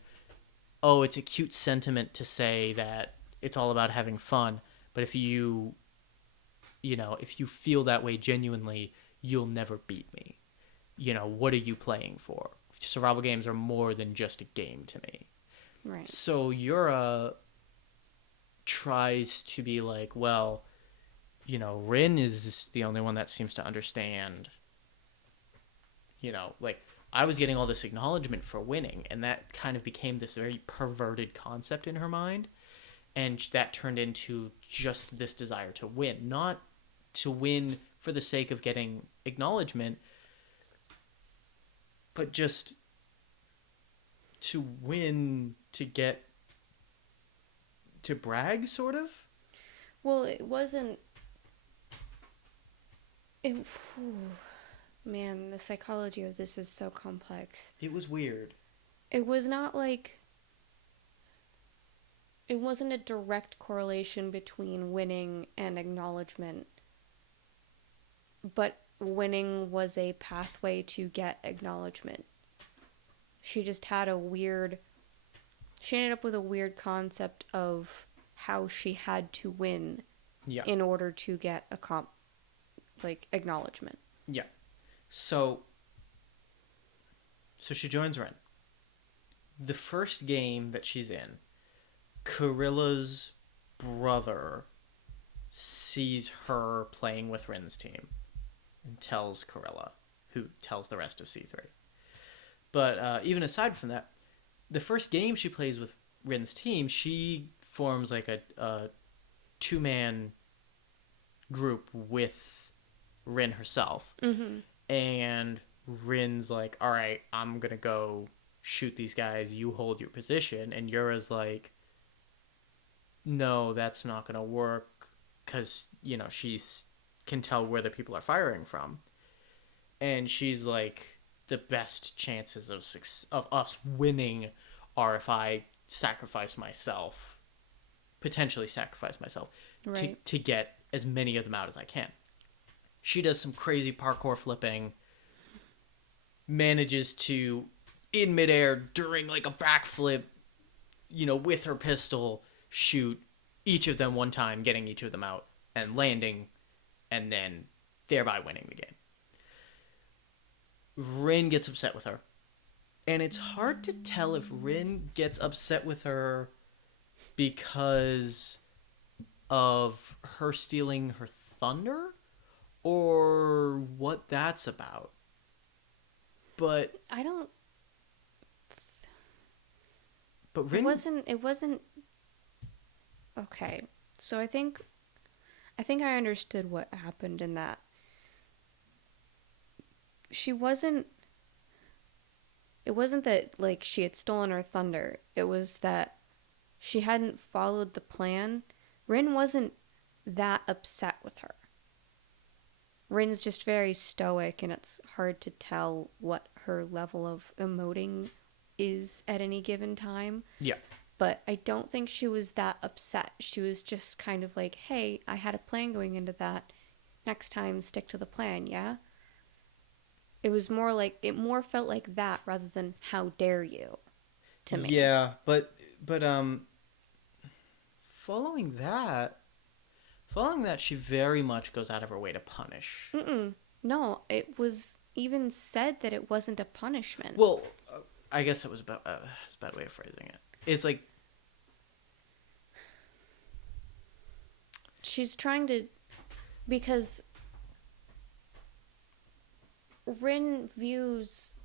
oh, it's a cute sentiment to say that it's all about having fun, but if you feel that way genuinely, you'll never beat me. You know, what are you playing for? Survival games are more than just a game to me. Right. So Yura tries to be like, well, you know, Rin is the only one that seems to understand. You know, like, I was getting all this acknowledgement for winning, and that kind of became this very perverted concept in her mind. And that turned into just this desire to win, not to win for the sake of getting acknowledgement, but just to win to get to brag, sort of. Well, it wasn't... Man, the psychology of this is so complex. It was weird. It was not like... It wasn't a direct correlation between winning and acknowledgement. But winning was a pathway to get acknowledgement. She just had a weird... She ended up with a weird concept of how she had to win in order to get acknowledgement. Yeah. So she joins Ren. The first game that she's in, Karilla's brother sees her playing with Ren's team and tells Karilla, who tells the rest of C3. But even aside from that, the first game she plays with Ren's team, she forms like a two-man group with Rin herself. Mm-hmm. And Rin's like, all right, I'm going to go shoot these guys. You hold your position. And Yura's like, no, that's not going to work, because, you know, she's can tell where the people are firing from. And she's like, the best chances of us winning are if I potentially sacrifice myself, Right. to get as many of them out as I can. She does some crazy parkour flipping, manages to, in midair, during like a backflip, you know, with her pistol, shoot each of them one time, getting each of them out and landing and then thereby winning the game. Rin gets upset with her. And it's hard to tell if Rin gets upset with her because of her stealing her thunder or what that's about. But I don't. Rin It wasn't. Okay, so I think I understood what happened in that. She wasn't. It wasn't that like she had stolen her thunder. It was that she hadn't followed the plan. Rin wasn't that upset with her. Rin's just very stoic, and it's hard to tell what her level of emoting is at any given time. Yeah. But I don't think she was that upset. She was just kind of like, hey, I had a plan going into that. Next time, stick to the plan, yeah? It was more like, it more felt like that rather than how dare you to me. Yeah, but following that, she very much goes out of her way to punish. No, it was even said that it wasn't a punishment. Well, I guess it was about it's a bad way of phrasing it. It's like she's trying to, because Rin views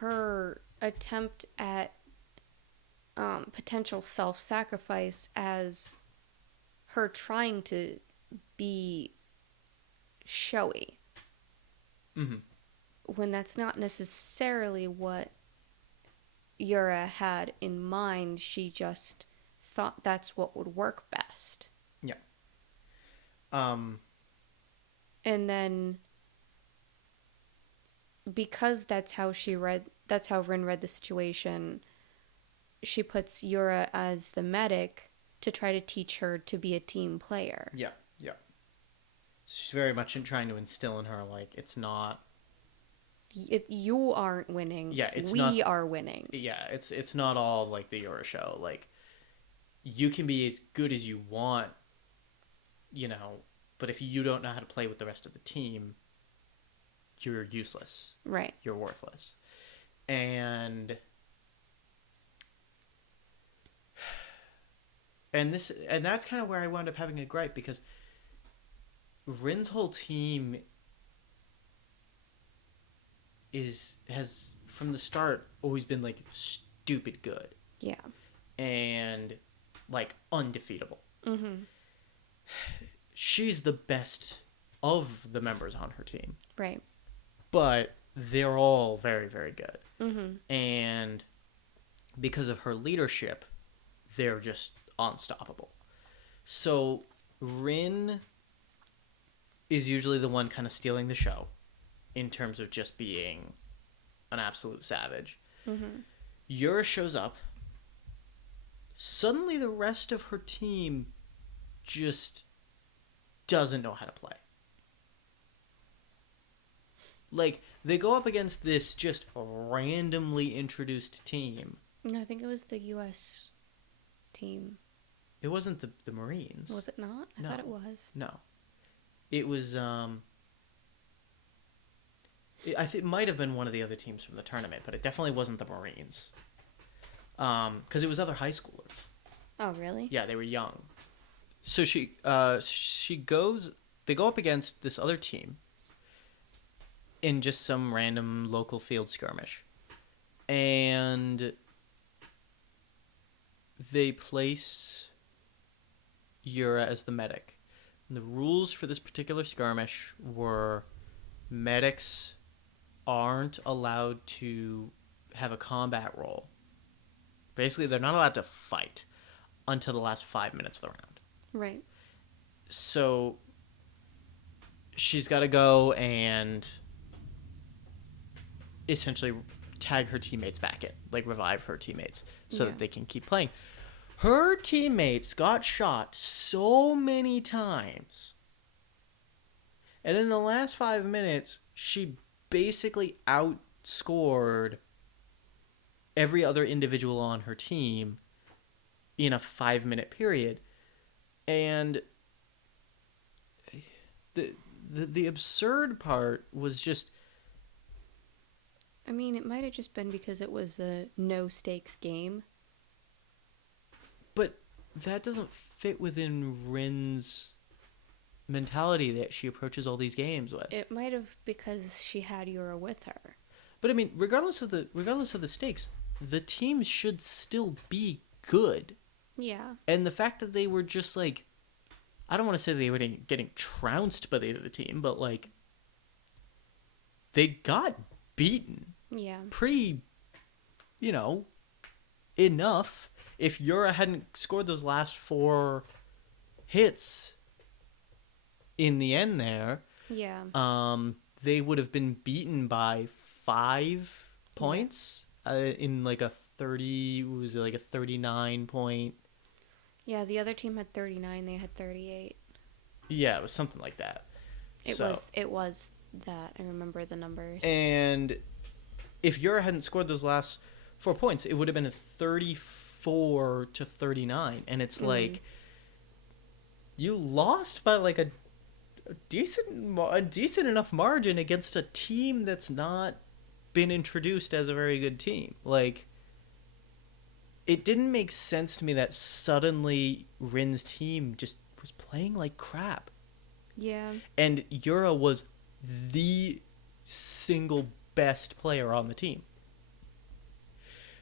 her attempt at potential self-sacrifice as her trying to be showy. Mm-hmm. When that's not necessarily what Yura had in mind. She just thought that's what would work best. Yeah. And then because that's how Rin read the situation, she puts Yura as the medic to try to teach her to be a team player. Yeah. She's very much trying to instill in her, like, it's not... You aren't winning. Yeah, we are winning. Yeah, it's not all, like, the Yura show. Like, you can be as good as you want, you know, but if you don't know how to play with the rest of the team, you're useless. Right. You're worthless. And that's kind of where I wound up having a gripe, because Rin's whole team has from the start always been like stupid good. Yeah. And like undefeatable. Mm-hmm. She's the best of the members on her team. Right. But they're all very, very good. Mm-hmm. And because of her leadership, they're just unstoppable. So Rin is usually the one kind of stealing the show in terms of just being an absolute savage. Mm-hmm. Yura shows up. Suddenly the rest of her team just doesn't know how to play. Like, they go up against this just randomly introduced team. No, I think it was the U.S. team. It wasn't the Marines. Was it not? I thought it was. No. It was, I think it might have been one of the other teams from the tournament, but it definitely wasn't the Marines. Because it was other high schoolers. Oh, really? Yeah, they were young. So they go up against this other team in just some random local field skirmish. And they place Yura as the medic. And the rules for this particular skirmish were medics aren't allowed to have a combat role. Basically, they're not allowed to fight until the last 5 minutes of the round. Right. So she's got to go and essentially tag her teammates back in, like revive her teammates so that they can keep playing. Her teammates got shot so many times. And in the last 5 minutes, she basically outscored every other individual on her team in a 5-minute period. And the absurd part was just, I mean, it might have just been because it was a no stakes game. but that doesn't fit within Rin's mentality that she approaches all these games with. It might have because she had Yura with her. But I mean, regardless of the stakes, the teams should still be good. Yeah. And the fact that they were just like, I don't want to say they were getting trounced by the other team, but like, they got beaten Yeah. pretty, enough. If Yura hadn't scored those last 4 hits in the end there, Yeah. they would have been beaten by 5 points in like a 30, what was it, like a 39 point? Yeah, the other team had 39, they had 38. Yeah, it was something like that. It was that. I remember the numbers. And if Yura hadn't scored those last 4 points, it would have been a 34-39, and it's like, you lost by like a decent enough margin against a team that's not been introduced as a very good team. Like, it didn't make sense to me that suddenly Rin's team just was playing like crap. Yeah. And Yura was the single best player on the team.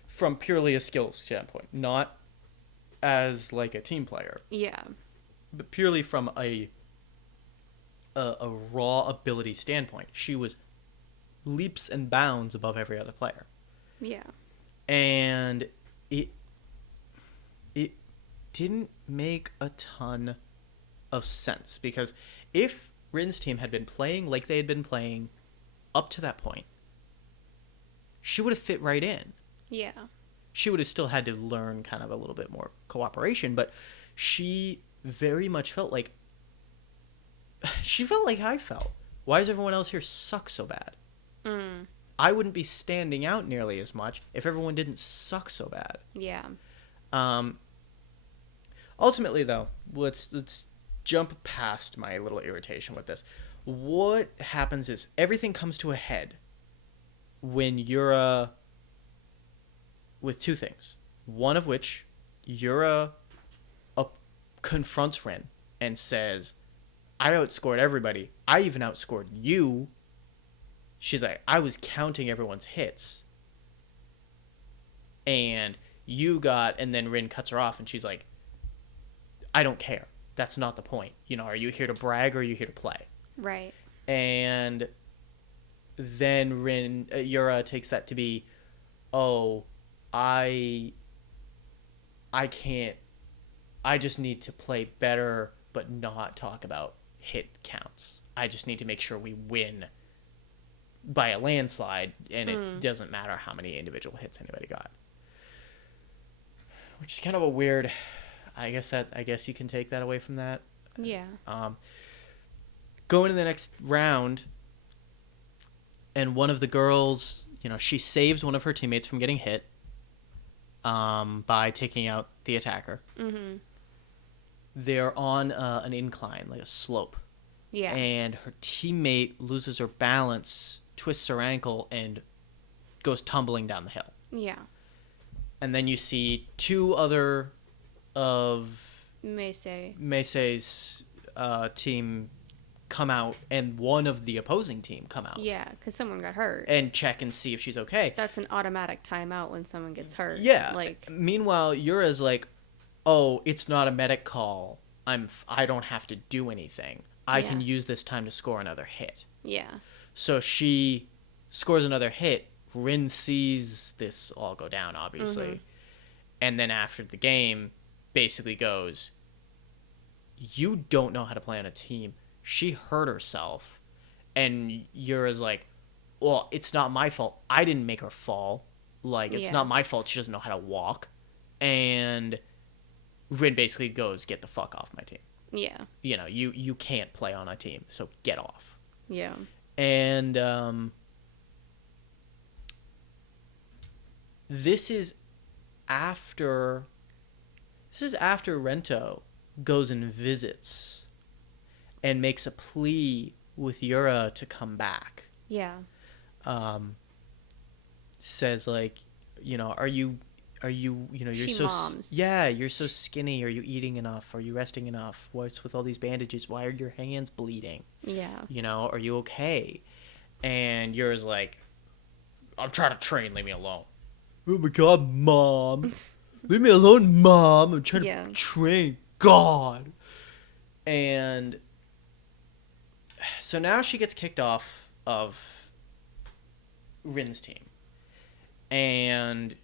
From purely a skill standpoint. Not as like a team player. Yeah. But purely from a raw ability standpoint. She was leaps and bounds above every other player. Yeah. And it didn't make a ton of sense, because if Rin's team had been playing like they had been playing up to that point, she would have fit right in. Yeah. She would have still had to learn kind of a little bit more cooperation, but she very much felt like I felt. Why does everyone else here suck so bad? I wouldn't be standing out nearly as much if everyone didn't suck so bad. Yeah. Ultimately, though, let's jump past my little irritation with this. What happens is everything comes to a head when Yura, with 2 things. One of which, Yura confronts Rin and says, I outscored everybody. I even outscored you. She's like, I was counting everyone's hits. And then Rin cuts her off and she's like, I don't care. That's not the point. Are you here to brag or are you here to play? Right. And then Yura takes that to be, oh, I can't, I just need to play better but not talk about hit counts. I just need to make sure we win by a landslide, and it doesn't matter how many individual hits anybody got. Which is kind of a weird, I guess you can take that away from that. Yeah. Going to the next round, and one of the girls, she saves one of her teammates from getting hit by taking out the attacker. Mm-hmm. They're on an incline, like a slope. Yeah. And her teammate loses her balance, twists her ankle, and goes tumbling down the hill. Yeah. And then you see 2 other of Meisei's team come out, and one of the opposing team come out. Yeah, because someone got hurt. And check and see if she's okay. That's an automatic timeout when someone gets hurt. Yeah. Like, meanwhile, Yura's like, oh, it's not a medic call. I don't have to do anything. I can use this time to score another hit. Yeah. So she scores another hit. Rin sees this all go down, obviously. Mm-hmm. And then after the game, basically goes, you don't know how to play on a team. She hurt herself. And Yura's like, well, it's not my fault. I didn't make her fall. Like, it's not my fault she doesn't know how to walk. And Rin basically goes, get the fuck off my team. Yeah. You can't play on a team, so get off. Yeah. And this is after Rento goes and visits and makes a plea with Yura to come back. Yeah. Um, says like, you're She so moms. yeah, you're so skinny. Are you eating enough? Are you resting enough? What's with all these bandages? Why are your hands bleeding? Yeah. Are you okay? And Yura's like, I'm trying to train. Leave me alone. Oh my god, mom. Leave me alone, mom. I'm trying to Yeah. train. God. And so now she gets kicked off of Rin's team. And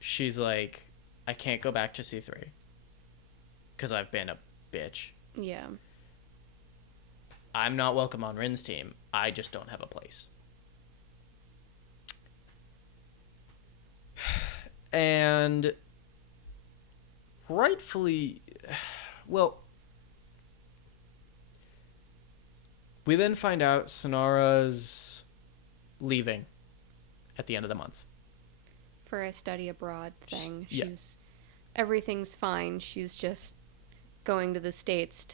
she's like, I can't go back to C3 because I've been a bitch. Yeah. I'm not welcome on Rin's team. I just don't have a place. And rightfully, well, we then find out Sonara's leaving at the end of the month. For a study abroad thing. Yeah. Everything's fine. She's just going to the States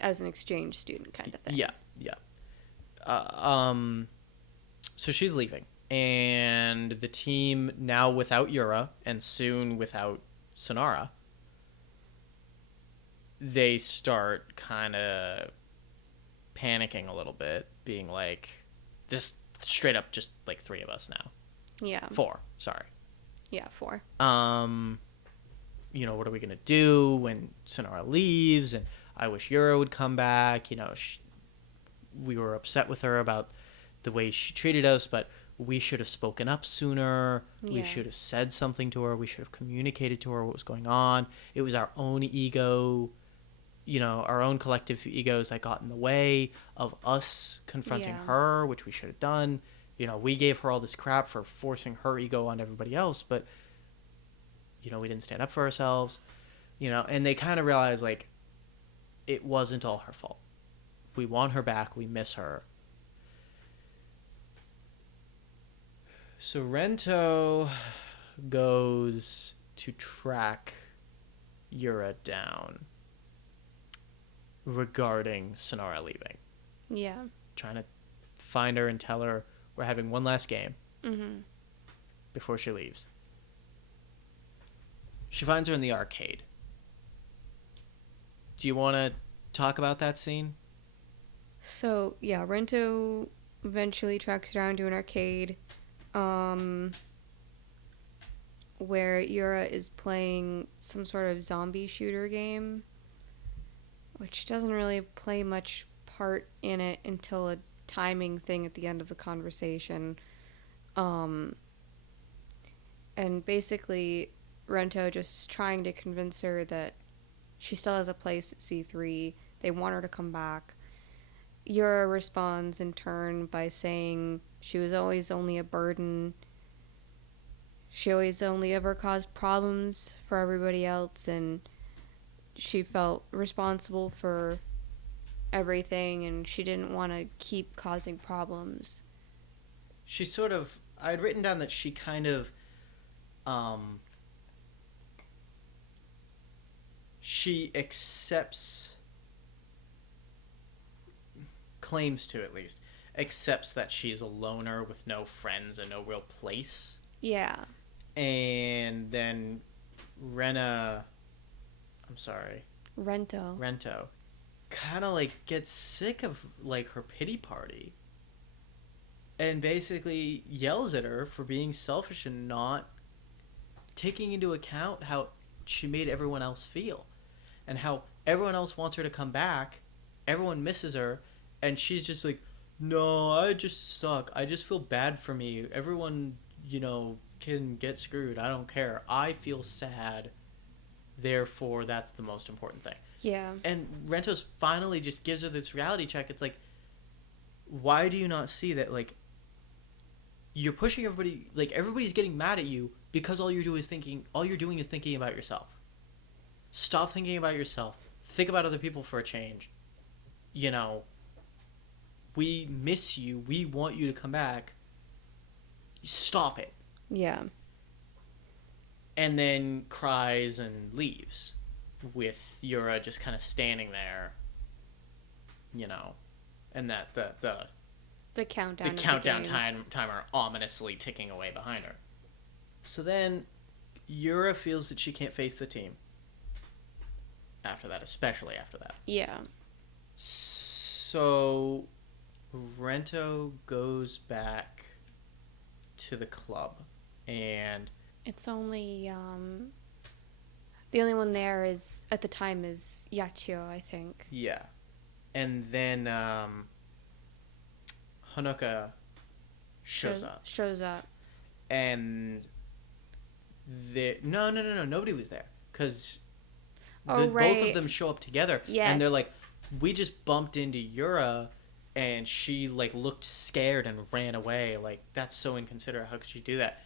as an exchange student kind of thing. Yeah. So she's leaving. And the team, now without Yura and soon without Sonara, they start kind of panicking a little bit, being like, just straight up, just like 3 of us now. Yeah. 4, sorry. Yeah, 4. What are we going to do when Sonara leaves? And I wish Yura would come back. We were upset with her about the way she treated us, but we should have spoken up sooner. Yeah. We should have said something to her. We should have communicated to her what was going on. It was our own ego, our own collective egos that got in the way of us confronting her, which we should have done. We gave her all this crap for forcing her ego on everybody else, but, we didn't stand up for ourselves, and they kind of realized, like, it wasn't all her fault. We want her back. We miss her. So Rento goes to track Yura down regarding Sonara leaving. Yeah. Trying to find her and tell her we're having one last game before she leaves. She finds her in the arcade. Do you want to talk about that scene? So, yeah, Rento eventually tracks her down to an arcade where Yura is playing some sort of zombie shooter game, which doesn't really play much part in it until a timing thing at the end of the conversation. And basically, Rento just trying to convince her that she still has a place at C3. They want her to come back. Yura responds in turn by saying she was always only a burden. She always only ever caused problems for everybody else, and she felt responsible for everything, and she didn't want to keep causing problems. She sort of... I had written down that she kind of... she accepts... claims to, at least, accepts that she's a loner with no friends and no real place. Yeah. And then Rento kind of like gets sick of like her pity party and basically yells at her for being selfish and not taking into account how she made everyone else feel and how everyone else wants her to come back, everyone misses her, and she's just like, no, I just suck, I just feel bad for me, everyone can get screwed, I don't care, I feel sad, therefore that's the most important thing. Yeah. And Rento's finally just gives her this reality check. It's like, why do you not see that, like, you're pushing everybody, like, everybody's getting mad at you because all you're doing is thinking about yourself. Stop thinking about yourself. Think about other people for a change. We miss you. We want you to come back. Stop it. Yeah. And then cries and leaves, with Yura just kind of standing there, and that The the countdown of the countdown game. timer ominously ticking away behind her. So then Yura feels that she can't face the team. After that, especially after that. Yeah. So Rento goes back to the club, and It's only the only one there is at the time is Yachio, I think. yeah, and then Honoka shows up, and no, nobody was there because Oh, both of right. them show up together, and they're Yes. like, we just bumped into Yura, and she like looked scared and ran away. Like, that's so inconsiderate. How could she do that?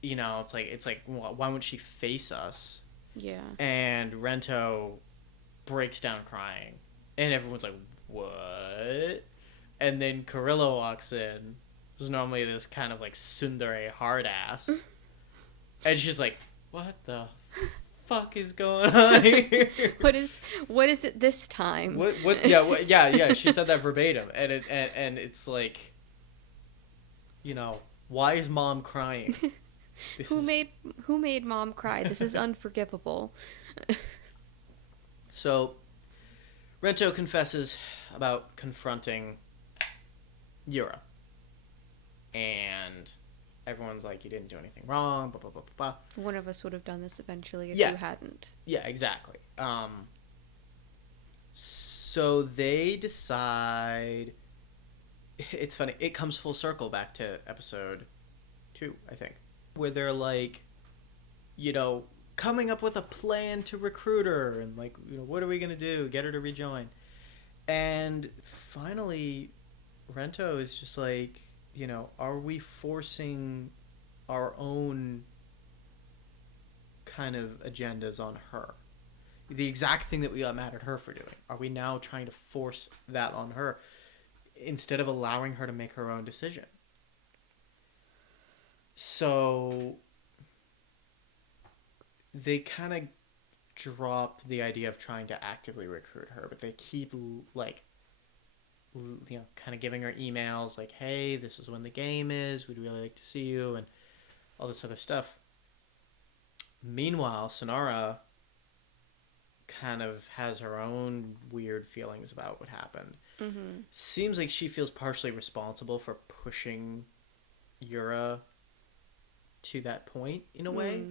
You know, it's like why wouldn't she face us? Yeah. And Rento breaks down crying, and everyone's like, what? And then Carrillo walks in, who's normally this kind of like tsundere hard ass, and she's like, what the fuck is going on here? What is it this time? Yeah, she said that verbatim, and it's like, you know, why is mom crying? Who made mom cry? This is unforgivable. So Rento confesses about confronting Yura, and everyone's like, you didn't do anything wrong, blah blah blah blah blah. One of us would have done this eventually if Yeah. you hadn't. Yeah, exactly. So they decide. It's funny. It comes full circle back to episode 2, I think, where they're like, you know, coming up with a plan to recruit her, and like, you know, what are we gonna do? Get her to rejoin. And finally, Rento is just like, you know, are we forcing our own kind of agendas on her? The exact thing that we got mad at her for doing. Are we now trying to force that on her instead of allowing her to make her own decision? So they kind of drop the idea of trying to actively recruit her, but they keep like, you know, kind of giving her emails like, hey, this is when the game is, we'd really like to see you, and all this other stuff. Meanwhile, Sonara kind of has her own weird feelings about what happened. Mm-hmm. Seems like she feels partially responsible for pushing Yura to that point in a way.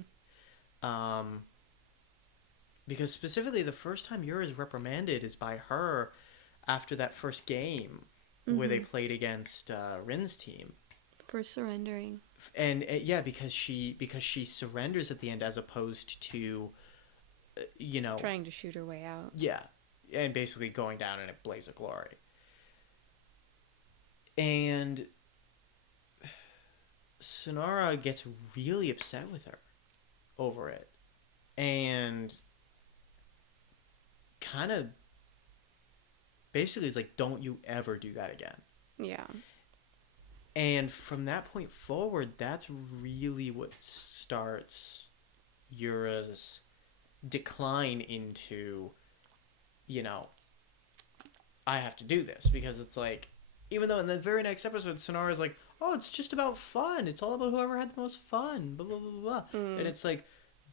Because specifically the first time Yura is reprimanded is by her after that first game where they played against Rin's team. For surrendering. And yeah, because she surrenders at the end as opposed to, you know, Trying to shoot her way out. yeah, and basically going down in a blaze of glory. And Sonara gets really upset with her over it, and kind of basically is like, don't you ever do that again. Yeah. And from that point forward, that's really what starts Yura's decline into, you know, I have to do this. Because it's like, even though in the very next episode, Sonara's like, oh, it's just about fun. It's all about whoever had the most fun, blah, blah, blah, blah. And it's like,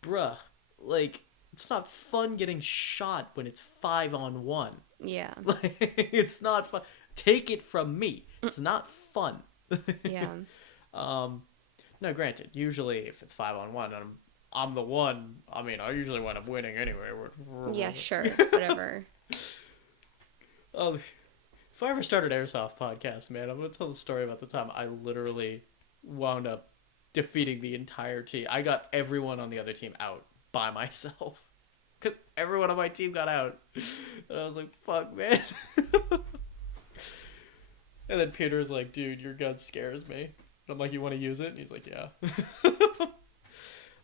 bruh, like, it's not fun getting shot when it's 5-on-1. Yeah. Like, it's not fun. Take it from me. It's not fun. Yeah. No, granted, usually if it's 5-on-1 and I'm the one, I mean, I usually wind up winning anyway. Yeah, sure. Whatever. If I ever started Airsoft podcast, man, I'm going to tell the story about the time I literally wound up defeating the entire team. I got everyone on the other team out by myself. Because everyone on my team got out. And I was like, fuck, man. And then Peter's like, dude, your gun scares me. And I'm like, you want to use it? And he's like, yeah.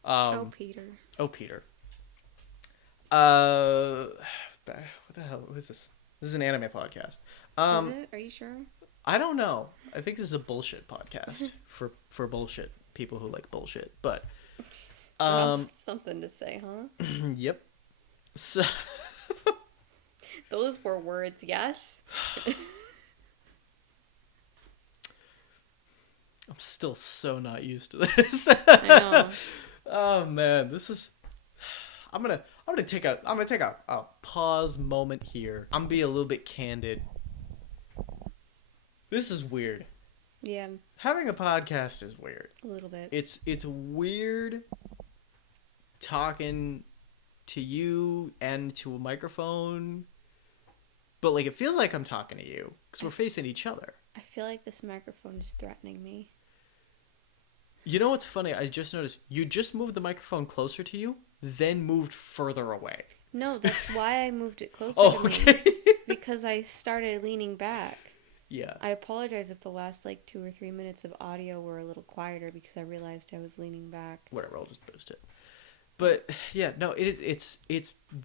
Oh, Peter. Oh, Peter. What the hell? What is this? This is an anime podcast. Is it? Are you sure? I don't know. I think this is a bullshit podcast for bullshit people who like bullshit. But Well, something to say, huh? Yep. So Those were words, yes. I'm still so not used to this. I know. Oh man, this is. I'm gonna take a pause moment here. I'm gonna be a little bit candid. This is weird. Yeah, Having a podcast is weird. a little bit. It's weird talking to you and to a microphone, but like it feels like I'm talking to you because we're facing each other. I feel like this microphone is threatening me. You know what's funny? I just noticed you just moved the microphone closer to you, then moved further away. No, that's why I moved it closer Oh, to me. okay. Because I started leaning back. Yeah. I apologize if the last like 2 or 3 minutes of audio were a little quieter because I realized I was leaning back. Whatever, I'll just boost it. But yeah, no, it's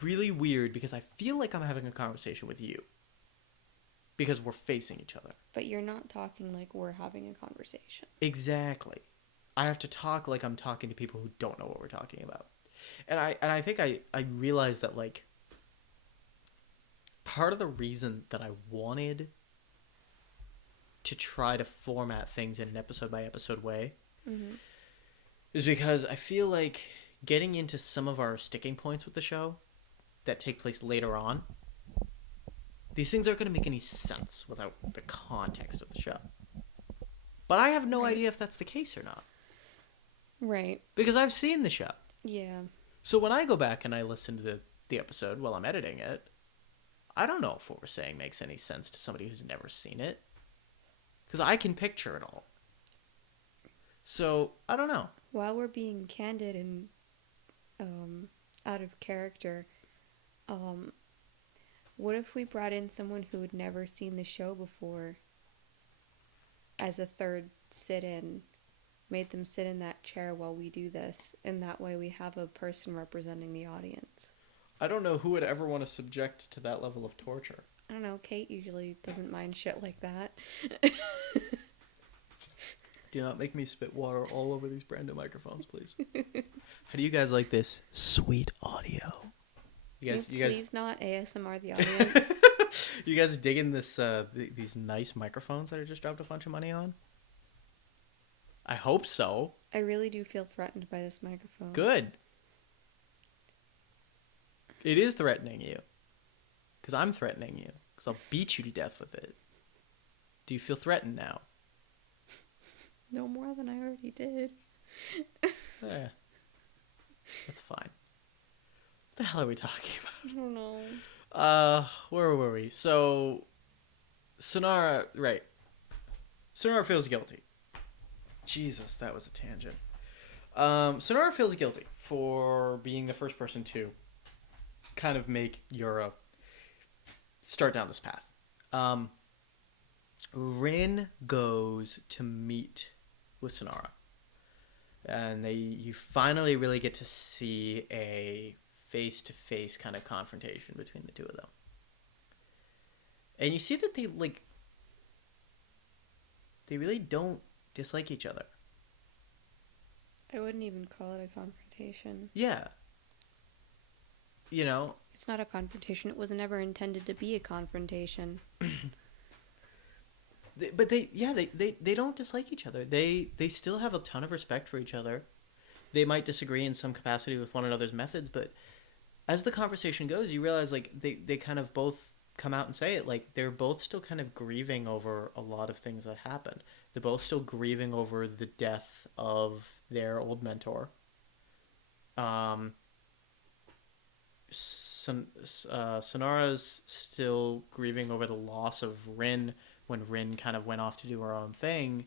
really weird because I feel like I'm having a conversation with you because we're facing each other. But you're not talking like we're having a conversation. Exactly. I have to talk like I'm talking to people who don't know what we're talking about. And I think I realized that like part of the reason that I wanted to try to format things in an episode by episode way is because I feel like getting into some of our sticking points with the show that take place later on, these things aren't going to make any sense without the context of the show. But I have no idea if that's the case or not. Right. Because I've seen the show. Yeah. So when I go back and I listen to the episode while I'm editing it, I don't know if what we're saying makes any sense to somebody who's never seen it. Because I can picture it all. So, I don't know. While we're being candid and out of character, what if we brought in someone who had never seen the show before as a third sit-in, made them sit in that chair while we do this, and that way we have a person representing the audience? I don't know who would ever want to subject to that level of torture. I don't know, Kate usually doesn't mind shit like that. Do not make me spit water all over these brand new microphones, please. How do you guys like this sweet audio? You guys Please not ASMR the audience. You guys digging this these nice microphones that I just dropped a bunch of money on? I hope so. I really do feel threatened by this microphone. Good. It is threatening you. Because I'm threatening you. Because I'll beat you to death with it. Do you feel threatened now? No more than I already did. Yeah. That's fine. What the hell are we talking about? I don't know. Where were we? So, Sonara, right. Sonara feels guilty. Jesus, that was a tangent. Sonara feels guilty for being the first person to kind of make Yura start down this path. Rin goes to meet with Sonara. And you finally really get to see a face-to-face kind of confrontation between the two of them. And you see that they really don't dislike each other. I wouldn't even call it a confrontation. Yeah. You know? It's not a confrontation. It was never intended to be a confrontation. But they don't dislike each other. They still have a ton of respect for each other. They might disagree in some capacity with one another's methods, but as the conversation goes, you realize like they kind of both come out and say it, like they're both still kind of grieving over a lot of things that happened. They're both still grieving over the death of their old mentor. Sonara's still grieving over the loss of Rin when Rin kind of went off to do her own thing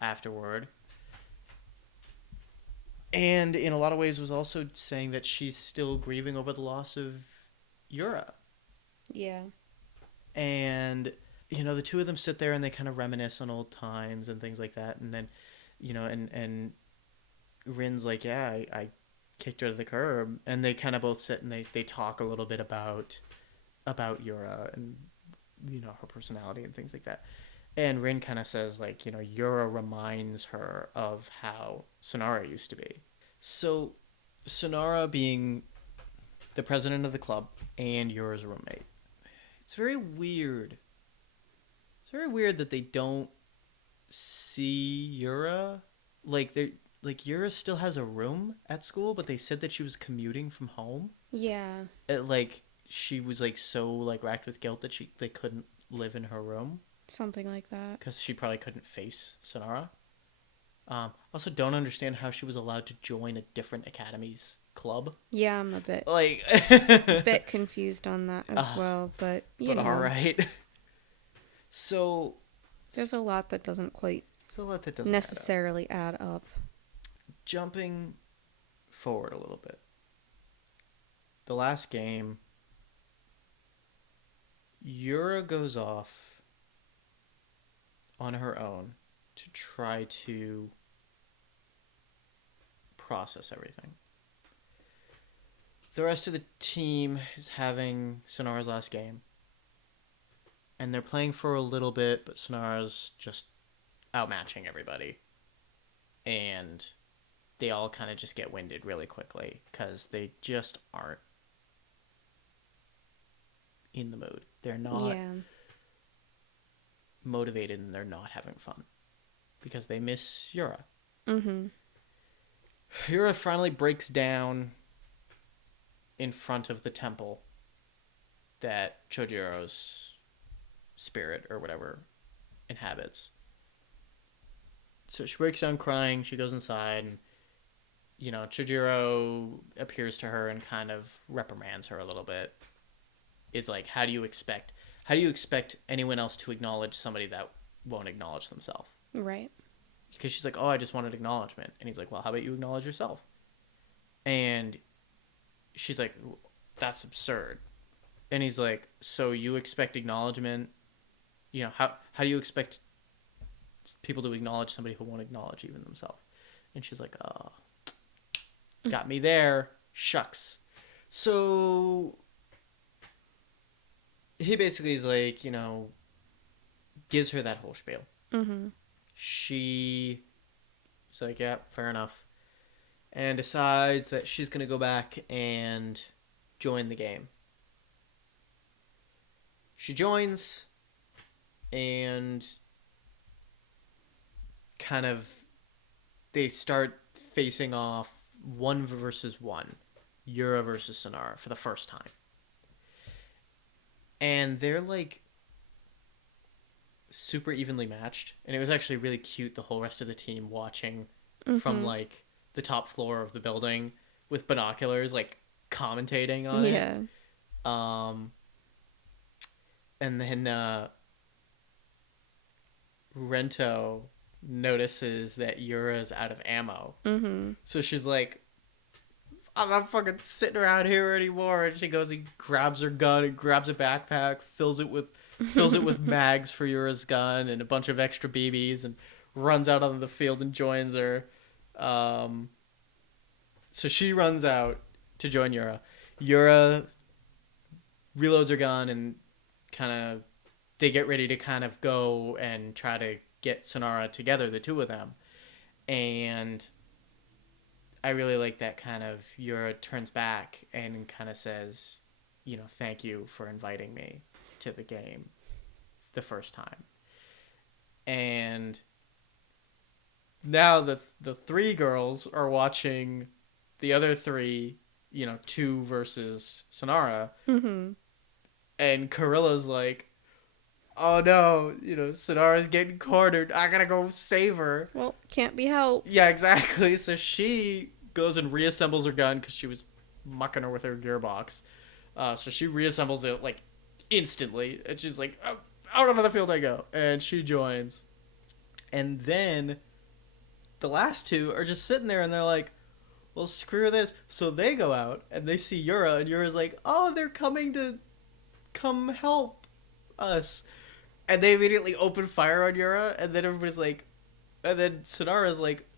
afterward. And in a lot of ways was also saying that she's still grieving over the loss of Yura. Yeah. And, you know, the two of them sit there and they kind of reminisce on old times and things like that. And then, you know, and Rin's like, yeah, I kicked her to the curb. And they kind of both sit and they talk a little bit about Yura and, you know, her personality and things like that. And Rin kind of says, like, you know, Yura reminds her of how Sonara used to be. So, Sonara being the president of the club and Yura's roommate. It's very weird. It's very weird that they don't see Yura. Like they like Yura still has a room at school, but they said that she was commuting from home. Yeah, Like she was like so like racked with guilt that they couldn't live in her room something like that. because she probably couldn't face Sonara. Also, don't understand how she was allowed to join a different academy's club. Yeah, I'm a bit Like, bit confused on that as well, but but all right. So, there's a lot that doesn't quite so a lot that doesn't necessarily add up. Jumping forward a little bit, the last game, Yura goes off on her own to try to process everything. The rest of the team is having Sonara's last game. And they're playing for a little bit, but Sonara's just outmatching everybody. And they all kind of just get winded really quickly because they just aren't in the mood. They're not motivated and they're not having fun because they miss Yura. Mm-hmm. Yura finally breaks down in front of the temple that Chojiro's spirit or whatever inhabits. So she breaks down crying, she goes inside, and Chojiro appears to her and kind of reprimands her a little bit. Is like, how do you expect anyone else to acknowledge somebody that won't acknowledge themselves? Right. Because she's like, oh, I just wanted acknowledgement. And he's like, well, how about you acknowledge yourself? And she's like, that's absurd. And he's like, so you expect acknowledgement? How do you expect people to acknowledge somebody who won't acknowledge even themselves? And she's like, oh, got me there. Shucks. So he basically is like, gives her that whole spiel. Mm-hmm. She's like, yeah, fair enough. And decides that she's going to go back and join the game. She joins and kind of they start facing off 1v1, Yura versus Sonara for the first time. And they're like super evenly matched. And it was actually really cute, the whole rest of the team watching from like the top floor of the building with binoculars, like commentating on it. And then Rento notices that Yura's out of ammo. Mm-hmm. So she's like, I'm not fucking sitting around here anymore. And she goes and grabs her gun and grabs a backpack, fills it with mags for Yura's gun and a bunch of extra BBs, and runs out on the field and joins her. So she runs out to join Yura. Yura reloads her gun and they get ready to kind of go and try to get Sonara together, the two of them. And I really like that kind of Yura turns back and kind of says, thank you for inviting me to the game the first time. And now the three girls are watching the other three, 2 versus Sonara. Mm-hmm. And Carilla's like, oh no, Sonara's getting cornered. I gotta go save her. Well, can't be helped. Yeah, exactly. So she goes and reassembles her gun because she was mucking her with her gearbox. So she reassembles it like instantly. And she's like, oh, out onto the field I go. And she joins. And then the last two are just sitting there and they're like, well, screw this. So they go out and they see Yura, and Yura's like, oh, they're coming to come help us. And they immediately open fire on Yura, and then everybody's like, and then Sonara's like,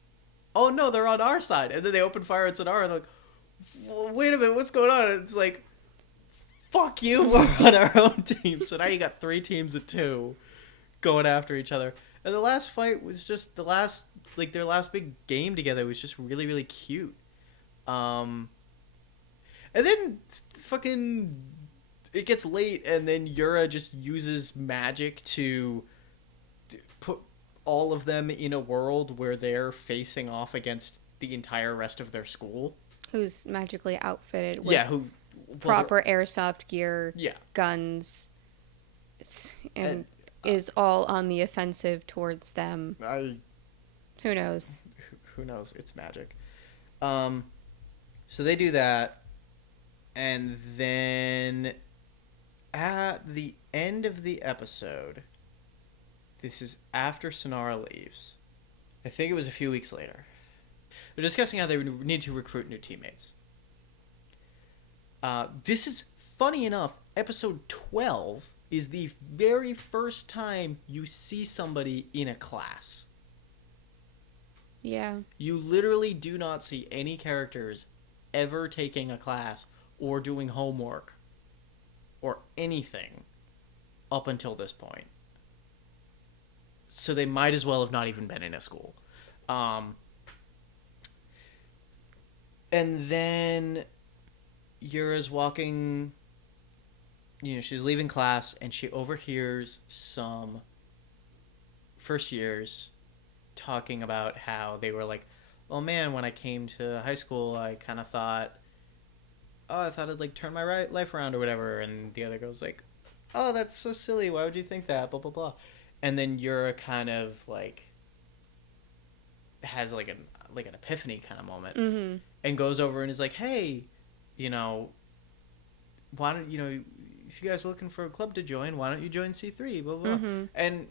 oh no, they're on our side. And then they open fire on Sonara, and they're like, well, wait a minute, what's going on? And it's like, fuck you, we're on our own team. So now you got 3 teams of 2 going after each other. And the last fight was just their last big game together was just really, really cute. And then fucking it gets late, and then Yura just uses magic to put all of them in a world where they're facing off against the entire rest of their school. Who's magically outfitted with Yeah, who proper airsoft gear, yeah, guns, and is all on the offensive towards them. Who knows? Who knows? It's magic. So they do that, and then at the end of the episode, this is after Sonara leaves. I think it was a few weeks later. They're discussing how they need to recruit new teammates. This is, funny enough, episode 12 is the very first time you see somebody in a class. Yeah. You literally do not see any characters ever taking a class or doing homework or anything up until this point. So they might as well have not even been in a school. And then Yura's walking, she's leaving class and she overhears some first years talking about how they were like, oh man, when I came to high school, I kind of thought, I thought I'd like turn my life around or whatever. And the other girl's like, oh, that's so silly. Why would you think that? Blah, blah, blah. And then Yura kind of like has like an epiphany kind of moment, Mm-hmm. and goes over and is like, hey, why don't, if you guys are looking for a club to join, why don't you join C3? Blah, blah, blah. Mm-hmm. And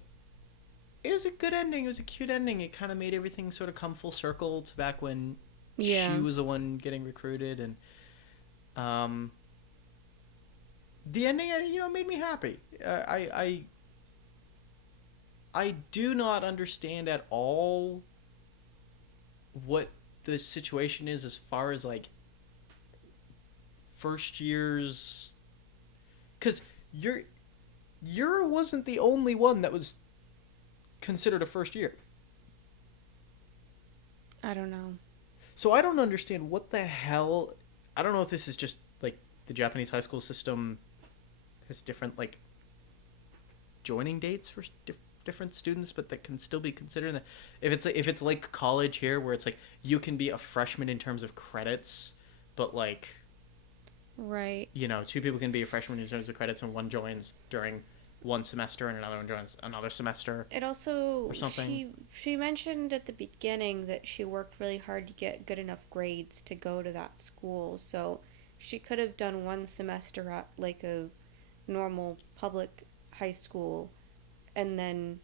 it was a good ending. It was a cute ending. It kind of made everything sort of come full circle to back when she was the one getting recruited. And the ending, made me happy. I do not understand at all what the situation is as far as like first years, because Yura wasn't the only one that was considered a first year. I don't know. So I don't understand what the hell. I don't know if this is just like the Japanese high school system has different like joining dates for different students, but that can still be considered. If it's like college here, where it's like you can be a freshman in terms of credits, but like, right, two people can be a freshman in terms of credits, and one joins during one semester and another one joins another semester. It also, or something. She mentioned at the beginning that she worked really hard to get good enough grades to go to that school, so she could have done one semester at like a normal public high school and then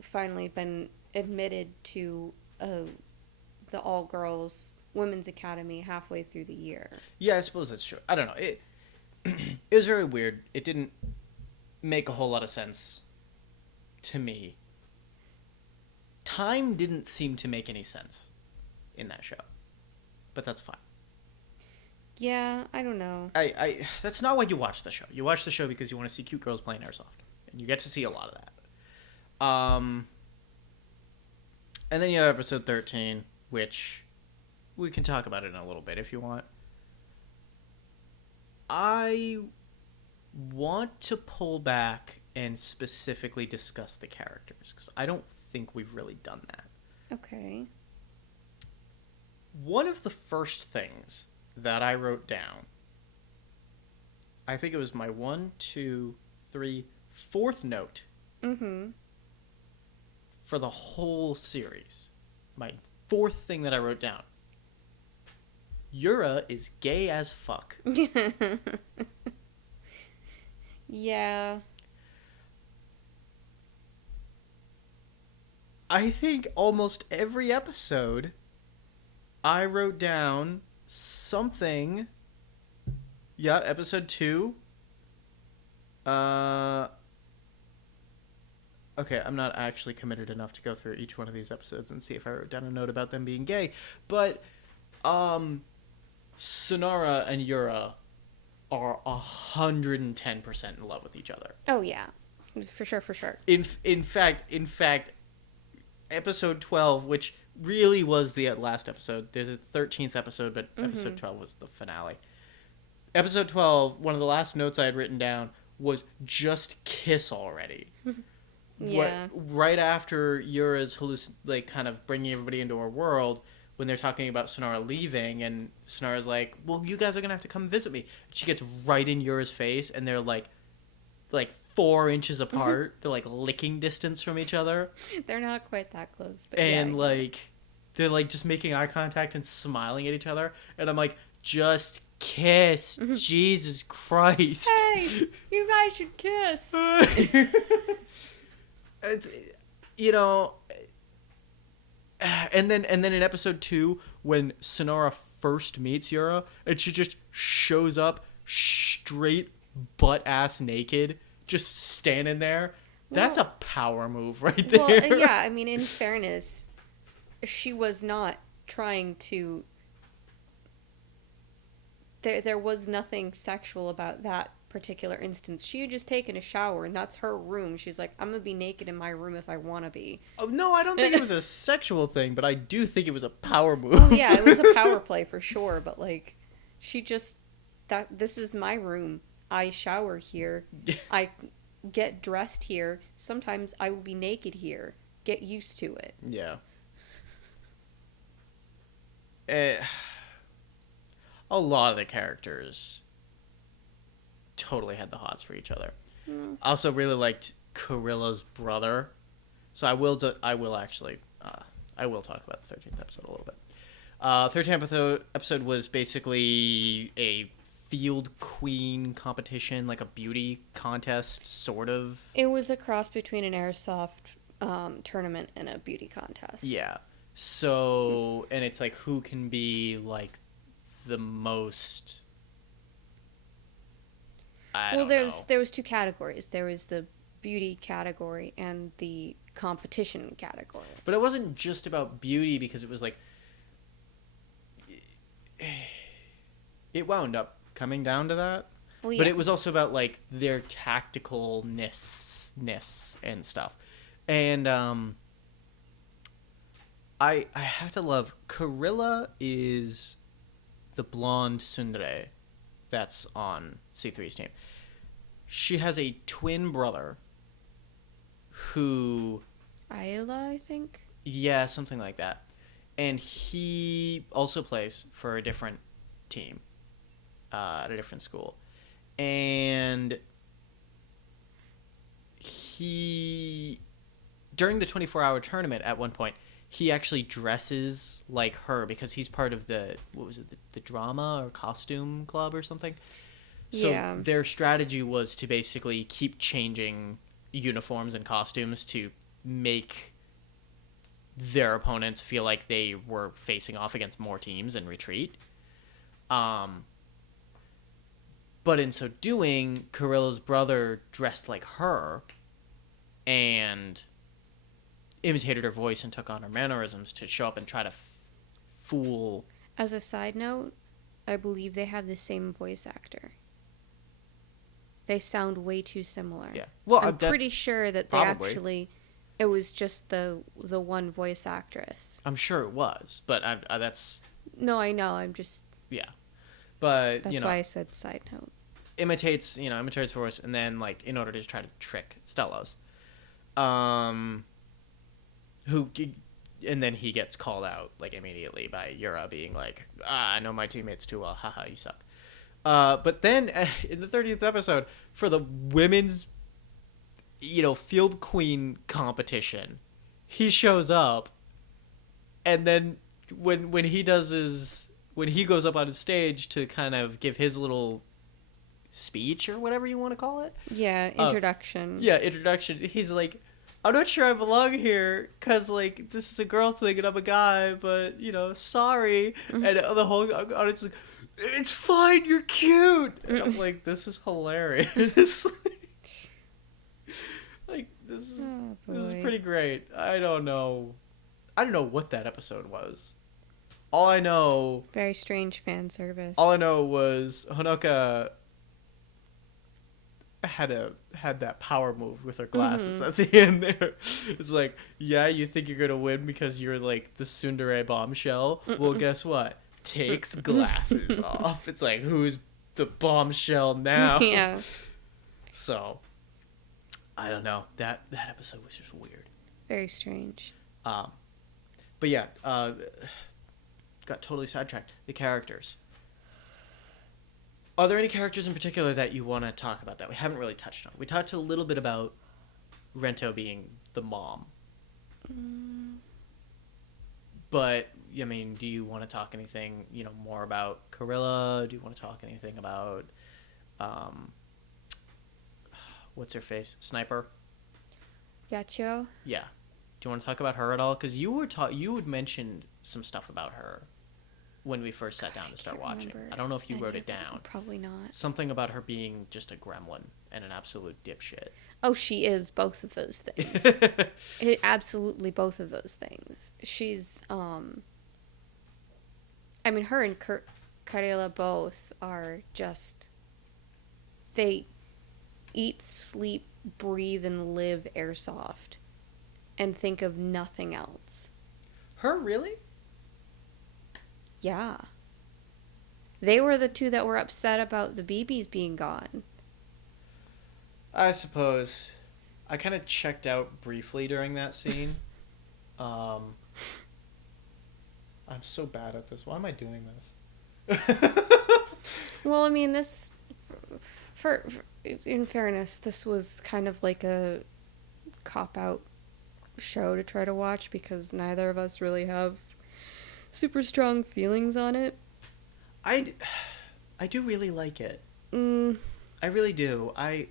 finally been admitted to the all-girls women's academy halfway through the year. Yeah, I suppose that's true. I don't know. It it was very weird. It didn't make a whole lot of sense to me. Time didn't seem to make any sense in that show. But that's fine. Yeah, I don't know. I that's not why you watch the show. You watch the show because you want to see cute girls playing airsoft. And you get to see a lot of that. And then you have episode 13, which we can talk about it in a little bit if you want. I want to pull back and specifically discuss the characters, because I don't think we've really done that. Okay. One of the first things that I wrote down, I think it was my 4th note for the whole series. My 4th thing that I wrote down. Yura is gay as fuck. Yeah. I think almost every episode I wrote down something. Yeah, episode 2. Okay, I'm not actually committed enough to go through each one of these episodes and see if I wrote down a note about them being gay. But, Sonara and Yura are 110% in love with each other. Oh, yeah. For sure, for sure. In fact, episode 12, which really was the last episode. There's a 13th episode, but episode 12 was the finale. Episode 12, one of the last notes I had written down was just kiss already. Yeah. right after Yura's like kind of bringing everybody into her world, when they're talking about Sonara leaving, and Sonara's like, "Well, you guys are gonna have to come visit me." She gets right in Yura's face, and they're like 4 inches apart. They're like licking distance from each other, They're not quite that close, but and yeah. like they're like just making eye contact and smiling at each other. And I'm like, just kiss, Jesus Christ! Hey, you guys should kiss. It's, you know, and then in episode 2, when Sonara first meets Yura, and she just shows up straight butt ass naked, just standing there. That's a power move right there. Well, yeah, I mean, in fairness, she was not trying to. There was nothing sexual about that particular instance. She had just taken a shower, and that's her room. She's like, I'm gonna be naked in my room if I want to be. Oh, no, I don't think it was a sexual thing, but I do think it was a power move. Oh, yeah, it was a power play for sure, but like, she just. This is my room. I shower here. I get dressed here. Sometimes I will be naked here. Get used to it. Yeah. A lot of the characters totally had the hots for each other. I also really liked Kurilla's brother. So I will talk about the 13th episode a little bit. 13th episode was basically a field queen competition, like a beauty contest, sort of. It was a cross between an airsoft tournament and a beauty contest. Yeah. So, and it's like who can be like the most. There was 2 categories. There was the beauty category and the competition category. But it wasn't just about beauty, because it was like it wound up coming down to that. Well, yeah. But it was also about like their tacticalness and stuff. And I have to love Kurilla is the blonde tsundere that's on C3's team. She has a twin brother who... Ayla, I think? Yeah, something like that. And he also plays for a different team at a different school. And he... During the 24-hour tournament, at one point, he actually dresses like her because he's part of the drama or costume club or something. So Yeah. their strategy was to basically keep changing uniforms and costumes to make their opponents feel like they were facing off against more teams and retreat. But in so doing, Kurilla's brother dressed like her and imitated her voice and took on her mannerisms to show up and try to fool. As a side note, I believe they have the same voice actor. They sound way too similar. Yeah. Well, I'm pretty sure that they probably. actually... It was just the one voice actress. I'm sure it was, but that's... No, I know. I'm just... Yeah. But, That's why I said side note. Imitates her voice, and then, like, in order to try to trick Stella's. And then he gets called out, like, immediately by Yura being like, I know my teammates too well, haha, you suck. But then, in the 30th episode, for the women's, field queen competition, he shows up, and then when he goes up on his stage to kind of give his little speech, or whatever you want to call it. Yeah, introduction. Introduction. He's like, I'm not sure I belong here, because, like, this is a girl's thing and I'm a guy, but, sorry. Mm-hmm. And the whole audience is like, it's fine, you're cute. And I'm like, this is hilarious. This is pretty great. I don't know what that episode was. All I know... Very strange fan service. All I know was Honoka had that power move with her glasses at the end there. It's like, yeah, you think you're gonna win because you're like the tsundere bombshell? Well, guess what? Takes glasses off. It's like, who's the bombshell now? Yeah. So, I don't know. That episode was just weird. Very strange. Um, but yeah, got totally sidetracked. The characters. Are there any characters in particular that you want to talk about that we haven't really touched on? We talked a little bit about Rento being the mom. But, I mean, do you want to talk anything, more about Carilla? Do you want to talk anything about, um, what's her face? Sniper? Yacho? Yeah. Do you want to talk about her at all? Because you had mentioned some stuff about her when we first sat down to start watching. Remember. I don't know if you wrote it down. Probably not. Something about her being just a gremlin and an absolute dipshit. Oh, she is both of those things. Absolutely both of those things. She's, I mean, her and Carela both are just, they eat, sleep, breathe, and live airsoft and think of nothing else. Her, really? Yeah. They were the two that were upset about the BBs being gone. I suppose. I kind of checked out briefly during that scene. I'm so bad at this. Why am I doing this? Well, I mean, for in fairness, this was kind of like a cop-out show to try to watch because neither of us really have super strong feelings on it. I do really like it. I really do. I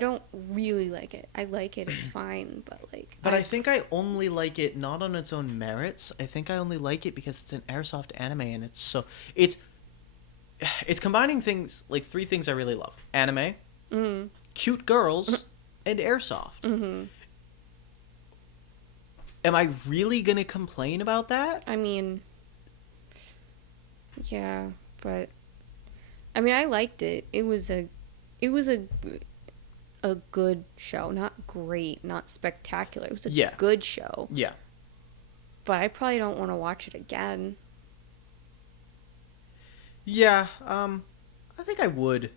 don't really like it. I like it. It's fine, but like. But I think I only like it not on its own merits. I think I only like it because it's an airsoft anime, and it's combining things like three things I really love: anime, cute girls, and airsoft. Mm-hmm. Am I really gonna complain about that? I mean, yeah, but I mean, I liked it. It was a good show. Not great, not spectacular. It was a good show. Yeah. But I probably don't want to watch it again. Yeah, I think I would.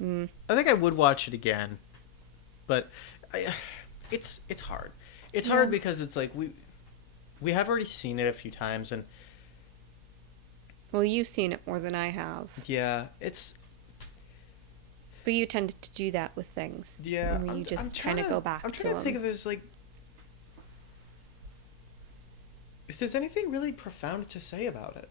I think I would watch it again. But it's hard. It's hard because it's like we have already seen it a few times, and well, you've seen it more than I have. Yeah, it's. But you tend to do that with things. Yeah, where you just kind of go back to them. I'm trying to think if there's if there's anything really profound to say about it.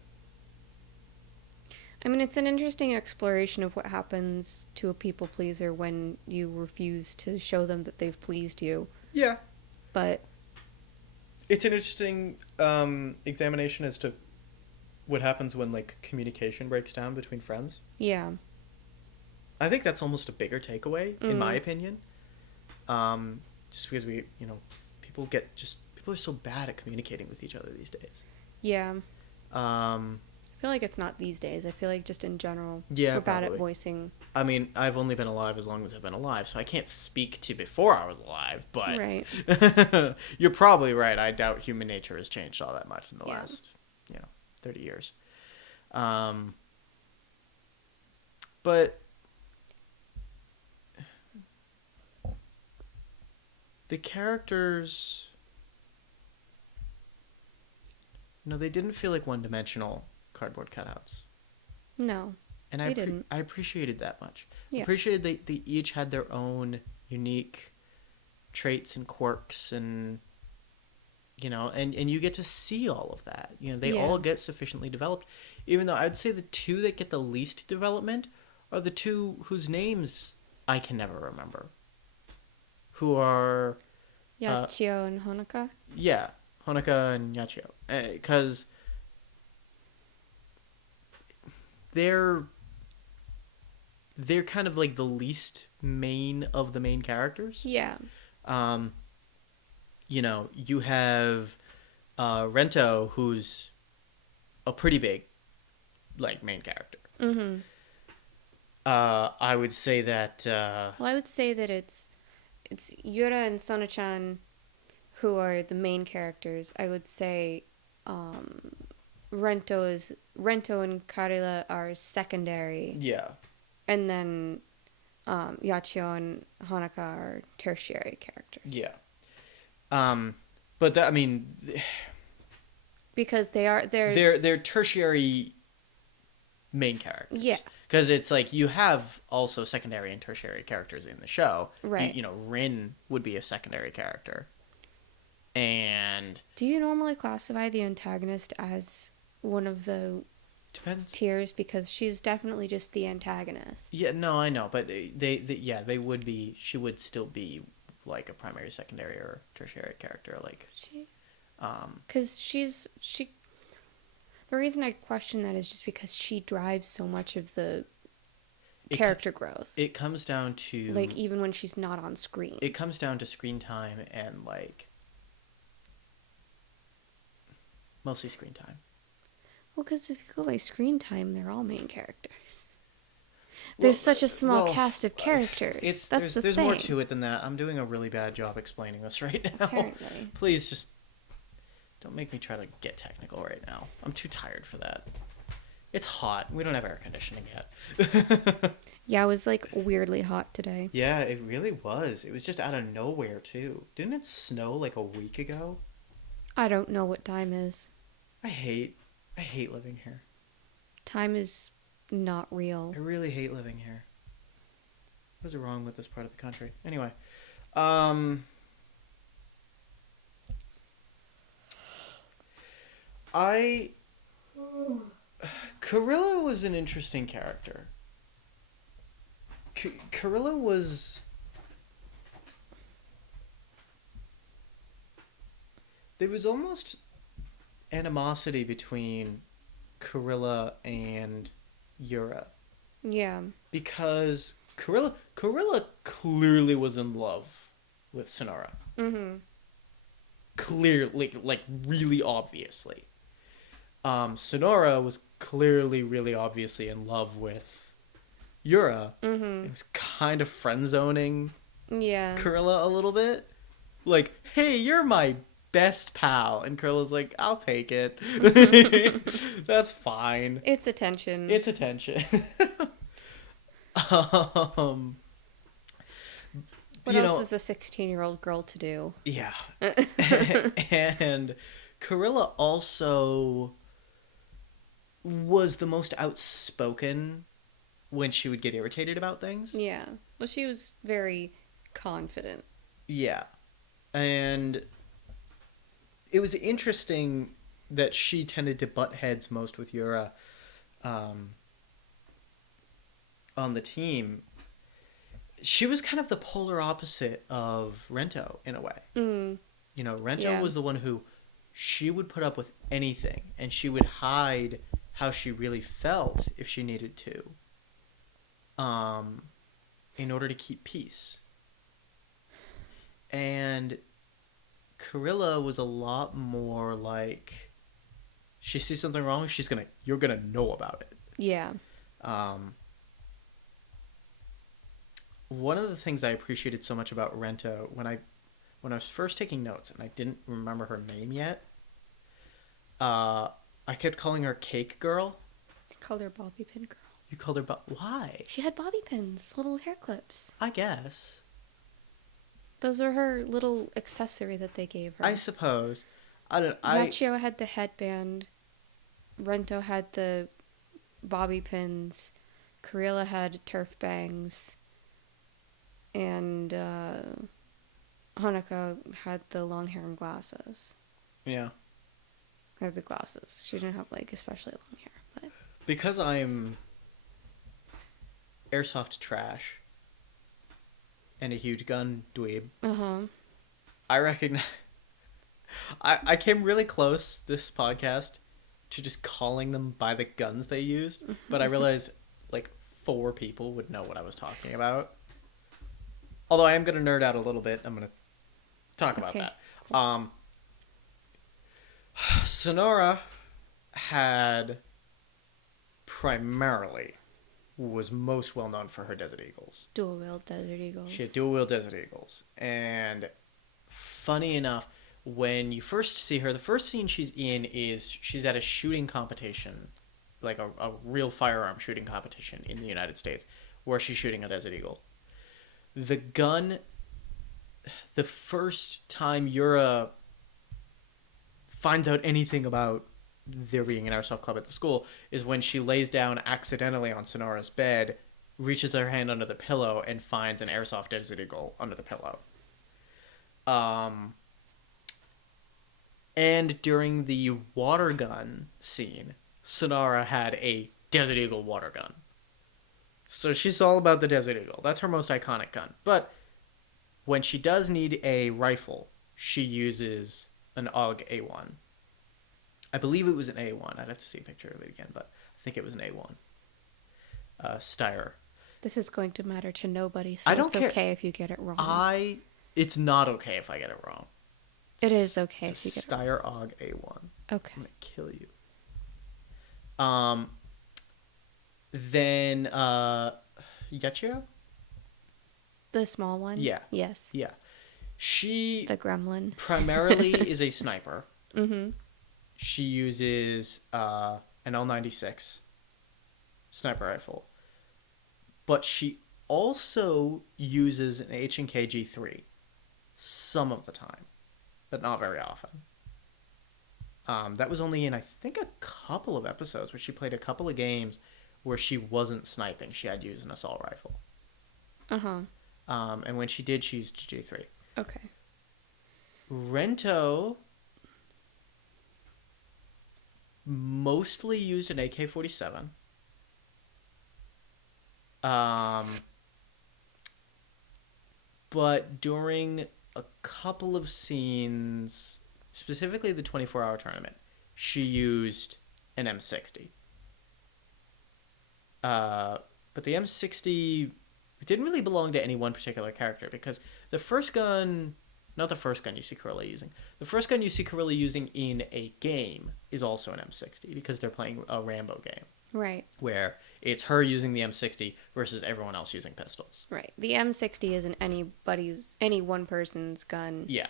I mean, it's an interesting exploration of what happens to a people pleaser when you refuse to show them that they've pleased you. Yeah. But it's an interesting examination as to what happens when like communication breaks down between friends. Yeah. I think that's almost a bigger takeaway, in my opinion. Just because people are so bad at communicating with each other these days. Yeah. I feel like it's not these days. I feel like just in general, we're bad at voicing. I mean, I've only been alive as long as I've been alive, so I can't speak to before I was alive, but right. You're probably right. I doubt human nature has changed all that much in the last, 30 years. But the characters, they didn't feel like one-dimensional cardboard cutouts. No, and they didn't. I appreciated that much. Yeah. I appreciated they each had their own unique traits and quirks, and and you get to see all of that. They all get sufficiently developed, even though I'd say the two that get the least development are the two whose names I can never remember. Who are Yachio and Honoka? Yeah, Honoka and Yachio. Because they're kind of like the least main of the main characters. Yeah. You have Rento, who's a pretty big main character. Mm-hmm. I would say that well, I would say that it's Yura and Sono-chan who are the main characters. I would say Rento and Karila are secondary. Yeah. And then Yachio and Hanaka are tertiary characters. Yeah. But that, I mean, Because they're they're tertiary main characters. Yeah. Because it's like you have also secondary and tertiary characters in the show. Right. You know, Rin would be a secondary character. And do you normally classify the antagonist as one of the depends. tiers? Because she's definitely just the antagonist. Yeah, no, I know, but they would be. She would still be like a primary, secondary, or tertiary character. Like, Because the reason I question that is just because she drives so much of the character growth. It comes down to like even when she's not on screen. It comes down to screen time and like mostly screen time. Well, because if you go by screen time, they're all main characters. There's such a small cast of characters. That's the thing. There's more to it than that. I'm doing a really bad job explaining this right now. Apparently. Please just don't make me try to get technical right now. I'm too tired for that. It's hot. We don't have air conditioning yet. Yeah, it was like weirdly hot today. Yeah, it really was. It was just out of nowhere too. Didn't it snow like a week ago? I don't know what time is. I hate living here. Time is not real. I really hate living here. What is wrong with this part of the country? Anyway, Carilla was an interesting character. Carilla was... There was almost animosity between Carilla and Yura. Yeah. Because Carilla clearly was in love with Sonora. Mm-hmm. Clearly, like really obviously. Sonora was clearly really obviously in love with Yura. Mm-hmm. It was kind of friend-zoning Carilla a little bit. Like, hey, you're my best pal. And Carilla's like, I'll take it. That's fine. It's attention. It's attention. What else is a 16-year-old girl to do? Yeah. And Carilla also was the most outspoken when she would get irritated about things. Yeah. Well, she was very confident. Yeah. And it was interesting that she tended to butt heads most with Yura on the team. She was kind of the polar opposite of Rento in a way. Mm. You know, Rento was the one who she would put up with anything, and she would hide how she really felt if she needed to, in order to keep peace. And Carilla was a lot more like, she sees something wrong, you're gonna know about it. Yeah. One of the things I appreciated so much about Rento when I was first taking notes and I didn't remember her name yet, I kept calling her Cake Girl. I called her Bobby Pin Girl. You called her why? She had bobby pins, little hair clips. I guess. Those are her little accessory that they gave her. I suppose. Machio had the headband. Rento had the bobby pins. Carilla had turf bangs. And Hanaka had the long hair and glasses. Yeah. I have the glasses. She didn't have, like, especially long hair. But because I'm airsoft trash and a huge gun dweeb, I recognize... I came really close this podcast to just calling them by the guns they used, but I realized, like, 4 people would know what I was talking about. Although I am going to nerd out a little bit. I'm going to talk about that. Cool. Sonora was most well known for her Desert Eagles. Dual-wheel Desert Eagles. She had dual-wheel Desert Eagles. And funny enough, when you first see her, the first scene she's in is she's at a shooting competition, like a real firearm shooting competition in the United States, where she's shooting a Desert Eagle. The gun, the first time Yura finds out anything about there being an airsoft club at the school is when she lays down accidentally on Sonora's bed, reaches her hand under the pillow, and finds an airsoft Desert Eagle under the pillow. And during the water gun scene, Sonora had a Desert Eagle water gun. So she's all about the Desert Eagle. That's her most iconic gun. But when she does need a rifle, she uses an AUG A1. I believe it was an A1. I'd have to see a picture of it again, but I think it was an A1. Steyr. This is going to matter to nobody, so I don't it's care. okay if you get it wrong. It's not okay if I get it wrong. It is okay It's if you get it wrong. Steyr AUG A1. Okay. I'm gonna kill you. Then Yachiro? The small one? Yeah. Yes. Yeah. She The gremlin. primarily is a sniper. Mm-hmm. She uses an L96 sniper rifle. But she also uses an H&K G3 some of the time, but not very often. That was only in, I think, a couple of episodes where she played a couple of games where she wasn't sniping. She had used an assault rifle. Uh-huh. And when she did, she used G3. Okay. Rento mostly used an AK-47. But during a couple of scenes, specifically the 24-hour tournament, she used an M60. But the M60 didn't really belong to any one particular character because the first gun, not the first gun you see Corella using, the first gun you see Corella using in a game is also an M60 because they're playing a Rambo game. Right. Where it's her using the M60 versus everyone else using pistols. Right. The M60 isn't any one person's gun. Yeah.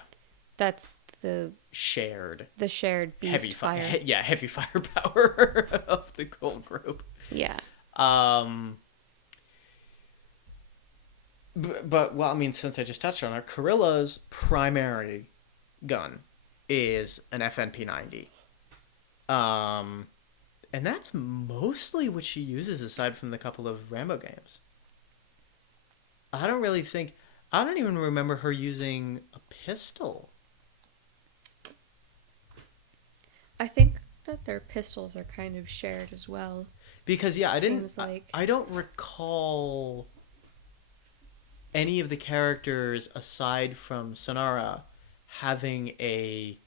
That's the shared beast heavy fire. heavy firepower of the whole group. Yeah. But well, I mean, since I just touched on her, Corilla's primary gun is an FNP90. And that's mostly what she uses aside from the couple of Rambo games. I don't even remember her using a pistol. I think that their pistols are kind of shared as well. Because yeah, Like... I don't recall any of the characters aside from Sonara having a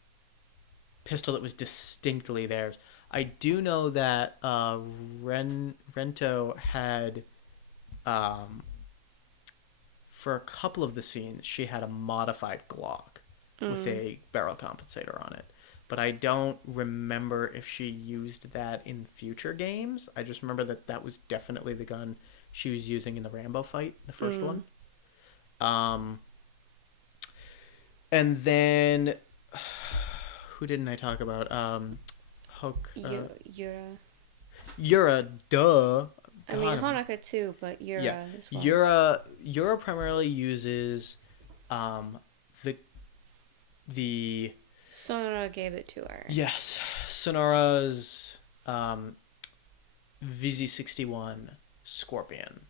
pistol that was distinctly theirs. I do know that Rento had, for a couple of the scenes, she had a modified Glock with a barrel compensator on it. But I don't remember if she used that in future games. I just remember that that was definitely the gun she was using in the Rambo fight, the first one. And then, who didn't I talk about? Yura, duh. I mean, Hanukkah too, but Yura as well. Yura primarily uses the Sonora gave it to her. Yes, Sonora's VZ61 Scorpion,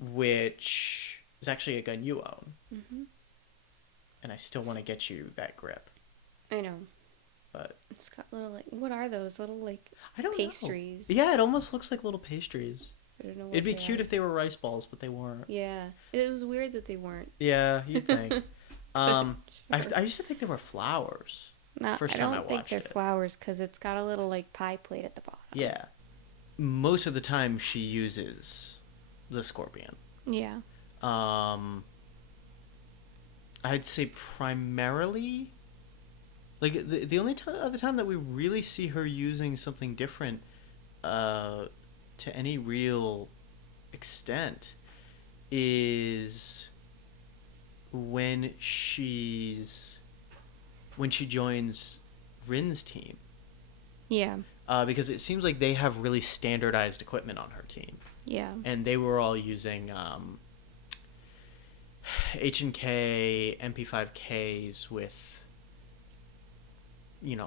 which is actually a gun you own. Mm-hmm. And I still want to get you that grip. I know. But it's got little, like, what are those? Little, like, I don't pastries. know. Yeah, it almost looks like little pastries. I don't know what It'd be cute if they were rice balls, but they weren't. Yeah. It was weird that they weren't. Yeah, you'd think. Sure. I used to think they were flowers. No, First I time don't think they're flowers because it's got a little, like, pie plate at the bottom. Yeah. Most of the time she uses the Scorpion. Yeah. I'd say primarily, like, the only other time that we really see her using something different to any real extent is when she joins Rin's team. Yeah. Because it seems like they have really standardized equipment on her team. Yeah. And they were all using H&K MP5Ks with,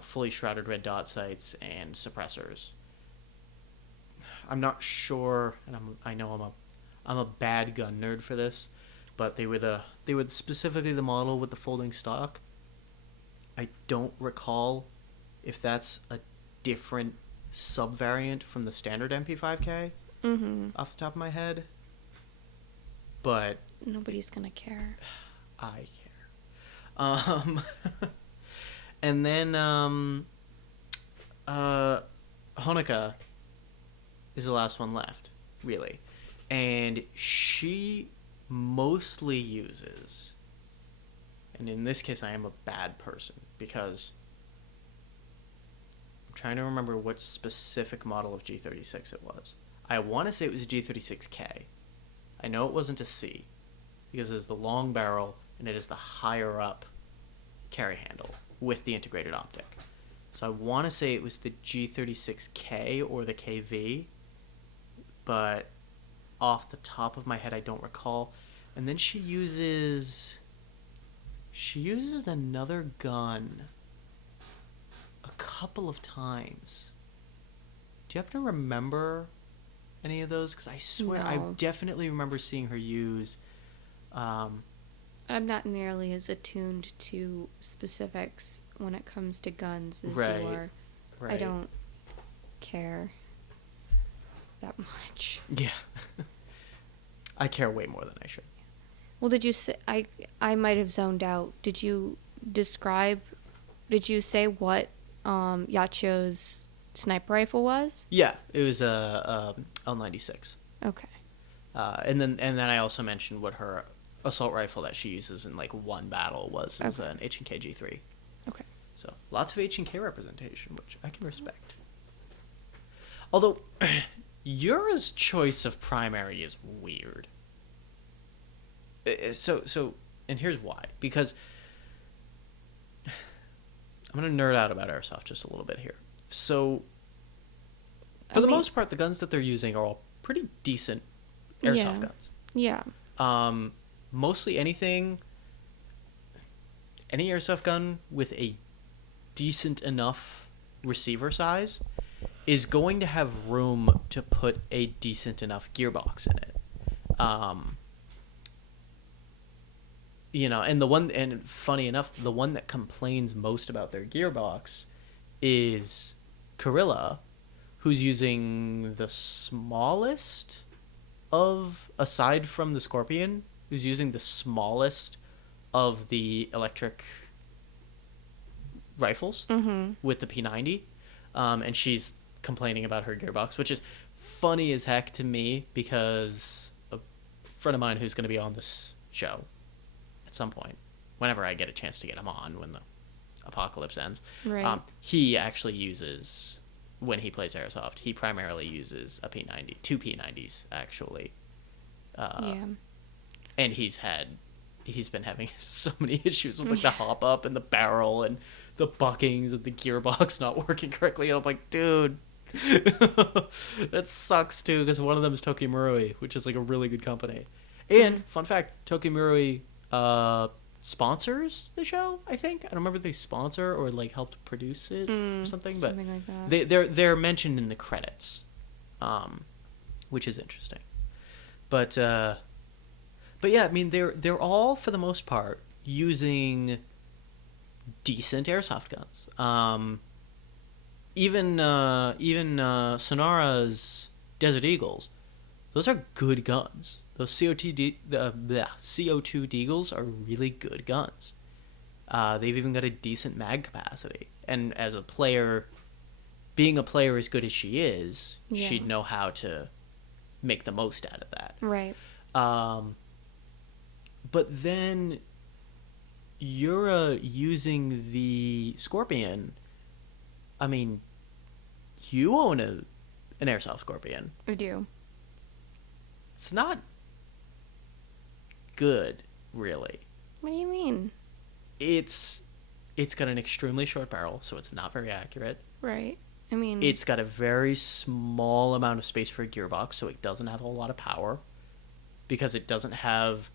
fully shrouded red dot sights and suppressors. I'm not sure, and I know I'm a bad gun nerd for this, but they were specifically the model with the folding stock. I don't recall if that's a different subvariant from the standard MP5K off the top of my head, but Nobody's gonna care. I care. And then Honoka is the last one left, really, and she mostly uses, and in this case I am a bad person because I'm trying to remember what specific model of G36 it was. I want to say it was a G36K. I know it wasn't a C because it is the long barrel and it is the higher up carry handle with the integrated optic. So I want to say it was the G36K or the KV, but off the top of my head I don't recall. And then she uses another gun a couple of times. Do you happen to remember any of those? Because I swear No. I definitely remember seeing her use. I'm not nearly as attuned to specifics when it comes to guns as Right, you are. right. I don't care that much. Yeah. I care way more than I should. Well, did you say I might have zoned out. Did you say what Yachio's sniper rifle was? Yeah, it was a L96. Okay. And then I also mentioned what her assault rifle that she uses in like one battle was. It was an H&K G3. Okay. So lots of H&K representation, which I can respect. Although Yura's choice of primary is weird. So and here's why. Because I'm going to nerd out about airsoft just a little bit here. So for the most part, the guns that they're using are all pretty decent airsoft guns. Yeah. Mostly any airsoft gun with a decent enough receiver size is going to have room to put a decent enough gearbox in it. And funny enough, the one that complains most about their gearbox is Gorilla, who's using the smallest aside from the Scorpion, who's using the smallest of the electric rifles with the P90. And she's complaining about her gearbox, which is funny as heck to me because a friend of mine who's going to be on this show at some point, whenever I get a chance to get him on when the apocalypse ends, Right. he actually uses, when he plays airsoft, he primarily uses a P90, two P90s actually. Yeah. And he's been having so many issues with like the hop up and the barrel and the buckings and the gearbox not working correctly. And I'm like, dude, that sucks too, because one of them is Tokimurui, which is like a really good company. And fun fact, Tokimurui sponsors the show, I think. I don't remember if they sponsor or like helped produce it or something, but Something like that. they're mentioned in the credits, which is interesting. But yeah, I mean they're all for the most part using decent airsoft guns. Even Sonara's Desert Eagles, those are good guns. Those CO2 Deagles are really good guns. They've even got a decent mag capacity. And as a player, being a player as good as she is, she'd know how to make the most out of that. Right. But then Yura using the Scorpion, I mean, you own an airsoft Scorpion. I do. It's not good, really. What do you mean? It's got an extremely short barrel, so it's not very accurate. Right. I mean, It's got a very small amount of space for a gearbox, so it doesn't have a whole lot of power because it doesn't have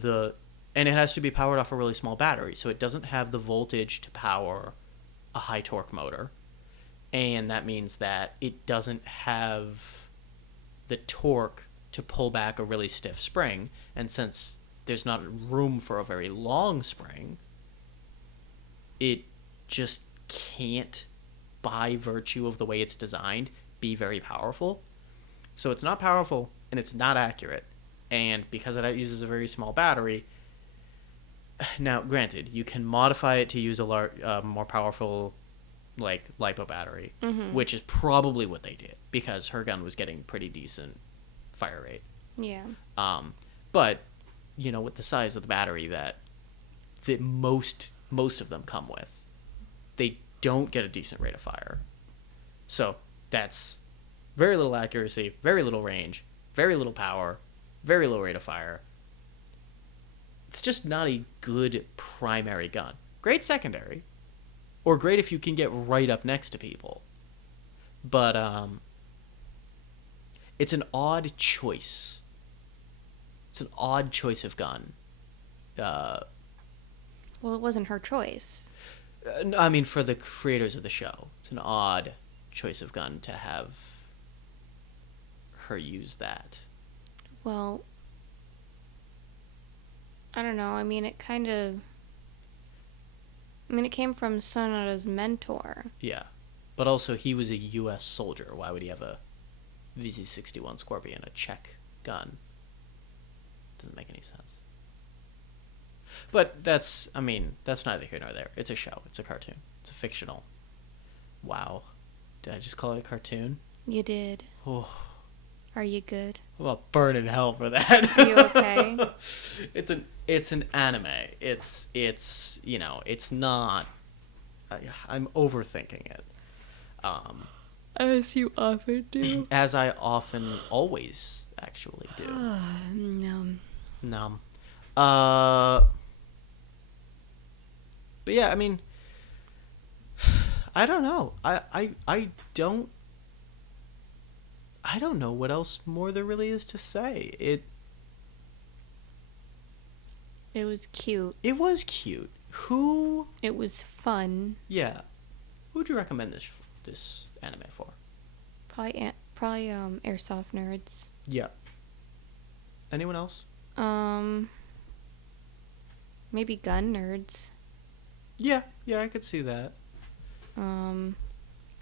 the and it has to be powered off a really small battery, so it doesn't have the voltage to power a high torque motor, and that means that it doesn't have the torque to pull back a really stiff spring, and since there's not room for a very long spring, it just can't, by virtue of the way it's designed, be very powerful. So it's not powerful and it's not accurate, and because it uses a very small battery. Now, granted, you can modify it to use a more powerful, like, lipo battery, which is probably what they did because her gun was getting pretty decent fire rate. Yeah. But with the size of the battery that most of them come with, they don't get a decent rate of fire. So that's very little accuracy, very little range, very little power, very low rate of fire. It's just not a good primary gun. Great secondary, or great if you can get right up next to people. But it's an odd choice. It's an odd choice of gun. Well, it wasn't her choice. I mean, for the creators of the show, it's an odd choice of gun to have her use that. Well, I don't know. I mean, it came from Sonoda's mentor. Yeah. But also, he was a U.S. soldier. Why would he have a VZ-61 Scorpion, a Czech gun? Doesn't make any sense. But that's neither here nor there. It's a show. It's a cartoon. It's a fictional. Wow. Did I just call it a cartoon? You did. Oh. Are you good? I'm gonna burn in hell for that. Are you okay? It's an anime. It's not. I'm overthinking it. As you often do. As I often always actually do. No. But yeah, I mean, I don't know. I don't know what else more there really is to say. It was cute. It was cute. Who? It was fun. Yeah. Who would you recommend this anime for? Probably airsoft nerds. Yeah. Anyone else? Maybe gun nerds. Yeah, I could see that.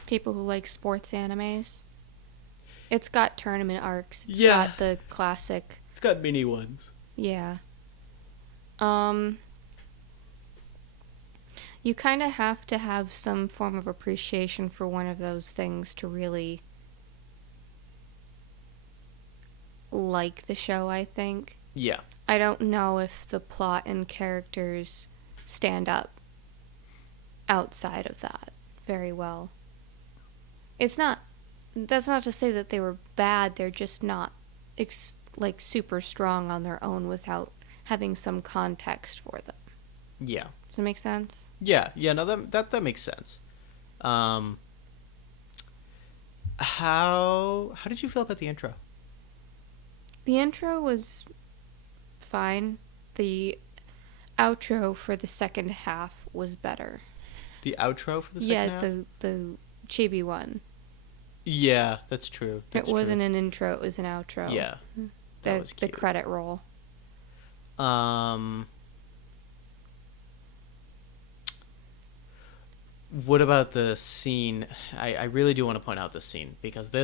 People who like sports animes. It's got tournament arcs. It's Yeah. got the classic. It's got mini ones. Yeah. You kind of have to have some form of appreciation for one of those things to really like the show, I think. Yeah. I don't know if the plot and characters stand up outside of that very well. That's not to say that they were bad, they're just not super strong on their own without having some context for them. Yeah. Does that make sense? Yeah, no, that makes sense. How did you feel about the intro? The intro was fine. The outro for the second half was better. The outro for the second half? Yeah, the chibi one. Yeah, that's true. It wasn't an intro, it was an outro. Yeah. That was cute. The credit roll. What about the scene? I really do want to point out this scene because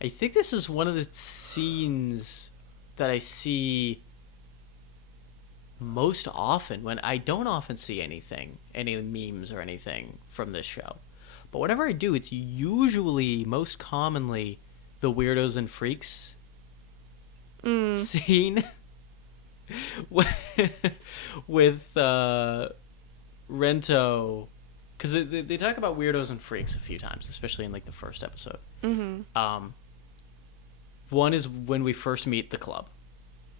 I think this is one of the scenes that I see most often when I don't often see any memes or anything from this show. But whenever I do, it's usually, most commonly, the Weirdos and Freaks scene with Rento. Because they talk about Weirdos and Freaks a few times, especially in, like, the first episode. Mm-hmm. One is when we first meet the club.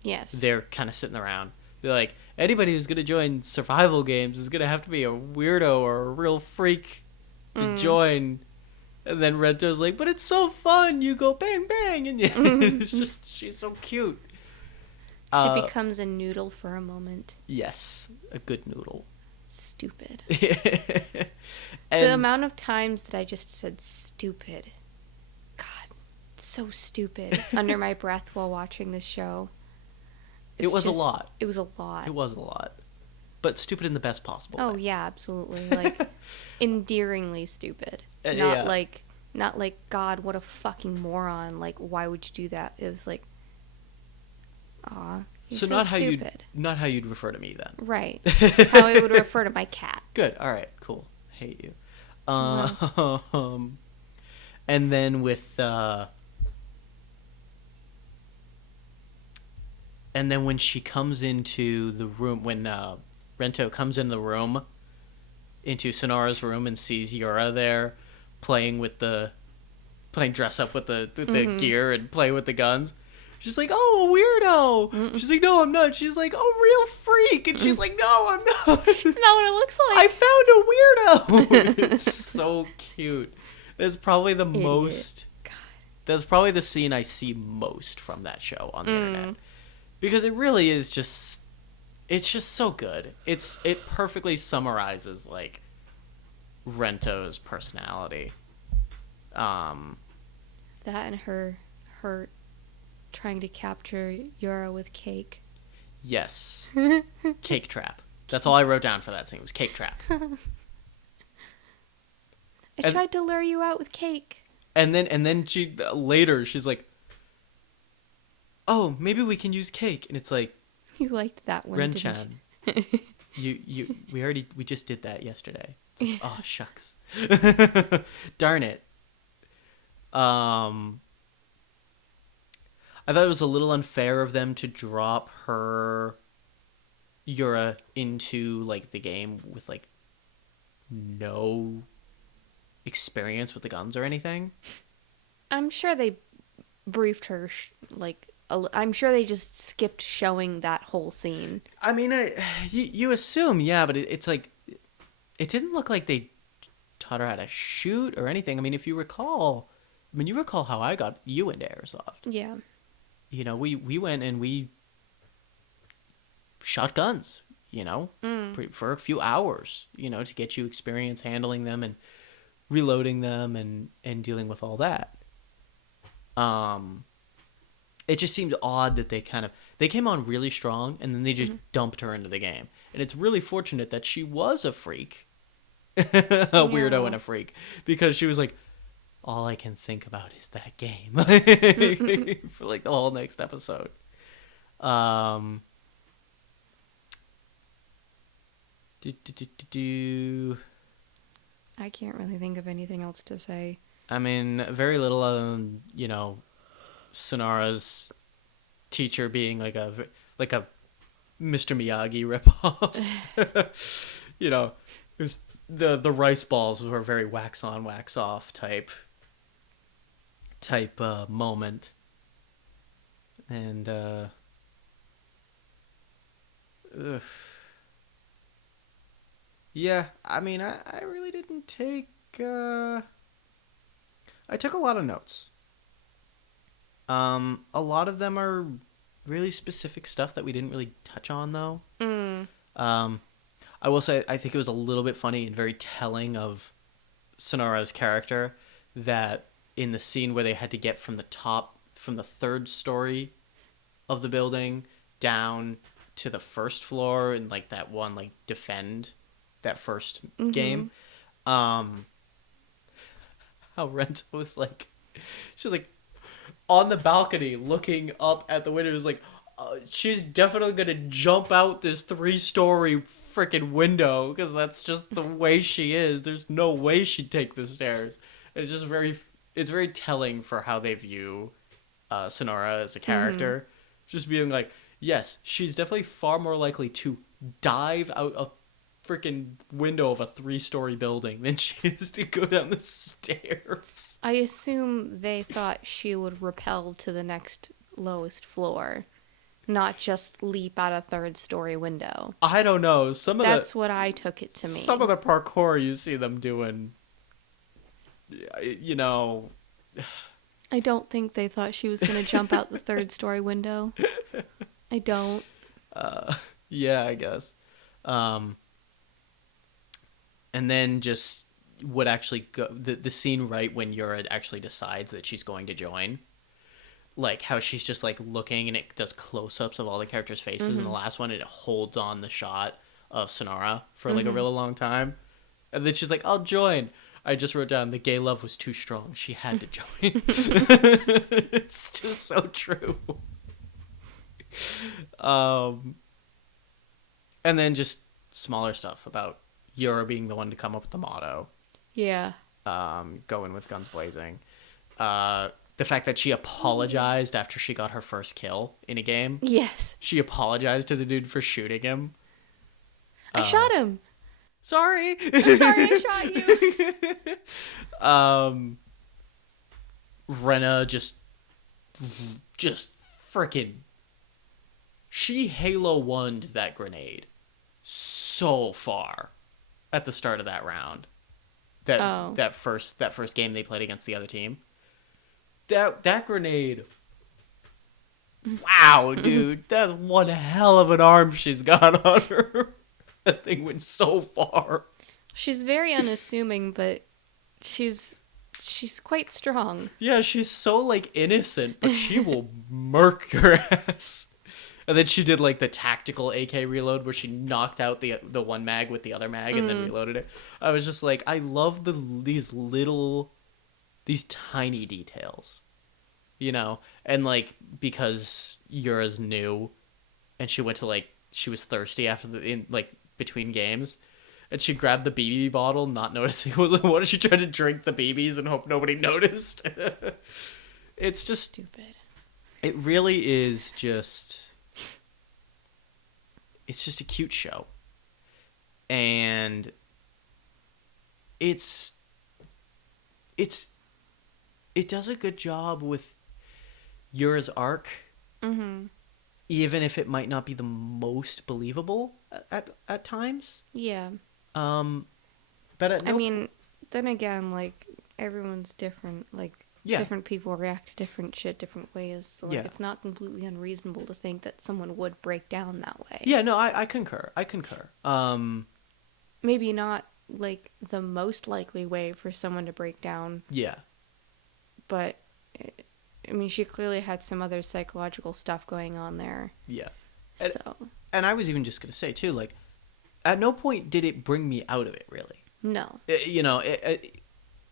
Yes. They're kind of sitting around. They're like, anybody who's going to join survival games is going to have to be a weirdo or a real freak to join. And then Rento's like, but it's so fun. You go bang, bang. And it's just, she's so cute. She becomes a noodle for a moment. Yes, a good noodle. Stupid. And The amount of times that I just said stupid. God, so stupid. Under my breath while watching this show. it was a lot. It was a lot. It was a lot. But stupid in the best possible way. Oh, yeah, absolutely. Like, endearingly stupid. Yeah. Not like, God, what a fucking moron. Like, why would you do that? It was like, aw, you're so stupid. Not how you'd refer to me then. Right. How I would refer to my cat. Good. All right. Cool. Hate you. Well. And then with and then when she comes into the room, when Rento comes in the room, into Sonora's room and sees Yura there playing dress up with the gear and playing with the guns. She's like, oh, a weirdo. Mm-mm. She's like, no, I'm not. She's like, oh, real freak. And she's like, no, I'm not. It's not what it looks like. I found a weirdo. It's so cute. That's probably the Idiot. most. God. That's probably the scene I see most from that show on the internet. Because it really is just. It's just so good. It perfectly summarizes, like, Rento's personality. That and her trying to capture Yura with cake. Yes. Cake trap. That's all I wrote down for that scene, was cake trap. I tried to lure you out with cake. And then she later she's like, oh, maybe we can use cake. And it's like, you liked that one, Ren-chan. we just did that yesterday. It's like, oh, shucks. Darn it. I thought it was a little unfair of them to drop Yura into, like, the game with, like, no experience with the guns or anything. I'm sure they briefed her, I'm sure they just skipped showing that whole scene. I mean, you assume, yeah, but it's like, it didn't look like they taught her how to shoot or anything. I mean, if you recall, you recall how I got you into airsoft. Yeah. You know, we went and we shot guns, you know, for a few hours, you know, to get you experience handling them and reloading them and dealing with all that. It just seemed odd that they came on really strong and then they just dumped her into the game. And it's really fortunate that she was a freak, a weirdo and a freak, because she was like, all I can think about is that game for like the whole next episode. I can't really think of anything else to say. I mean, very little, you know, Sonora's teacher being like a Mr. Miyagi ripoff. You know, it was the rice balls were a very wax on, wax off type moment. And yeah, I mean, I really didn't take I took a lot of notes. A lot of them are really specific stuff that we didn't really touch on, though. I will say, I think it was a little bit funny and very telling of Sonora's character that in the scene where they had to get from the third story of the building down to the first floor and, like, that one, like, defend that first game, how Renta was like, she's like on the balcony looking up at the window, is like, she's definitely gonna jump out this 3-story freaking window because that's just the way she is. There's no way she'd take the stairs. It's just it's very telling for how they view Sonora as a character. Just being like, yes, she's definitely far more likely to dive out a freaking window of a 3-story building than she is to go down the stairs. I assume they thought she would rappel to the next lowest floor, not just leap out a 3rd-story window. I don't know. That's what I took it to mean. Some of the parkour you see them doing, you know. I don't think they thought she was going to jump out the 3rd-story window. I don't. Uh, yeah, I guess. Um, and then just would actually go the scene right when Yura actually decides that she's going to join. Like how she's just like looking and it does close ups of all the characters' faces. In the last one, it holds on the shot of Sonara for like a really long time. And then she's like, I'll join. I just wrote down the gay love was too strong. She had to join. It's just so true. Um, and then just smaller stuff about Yura being the one to come up with the motto. Yeah. Going with guns blazing. The fact that she apologized after she got her first kill in a game. Yes. She apologized to the dude for shooting him. I shot him. Sorry. I'm sorry I shot you. Rena just freaking. She Halo 1'd that grenade so far at the start of that round. That first game they played against the other team. That grenade. Wow, dude, that's one hell of an arm she's got on her. That thing went so far. She's very unassuming, but she's quite strong. Yeah, she's so like innocent, but she will murk your ass. And then she did like the tactical AK reload where she knocked out the one mag with the other mag and then reloaded it. I was just like, I love these tiny details, you know? And like, because Yura's new and she went to like, she was thirsty after between games and she grabbed the BB bottle, not noticing what she tried to drink the BBs and hope nobody noticed. It's just stupid. It really is just, it's just a cute show. And it does a good job with Yura's arc. Mm-hmm. Even if it might not be the most believable at times. Yeah. But I mean, then again, like, everyone's different. Like, different people react to different shit different ways. So, like, it's not completely unreasonable to think that someone would break down that way. Yeah, no, I concur. Maybe not, like, the most likely way for someone to break down. Yeah. But, I mean, she clearly had some other psychological stuff going on there. Yeah. And I was even just going to say, too, like, at no point did it bring me out of it, really. No.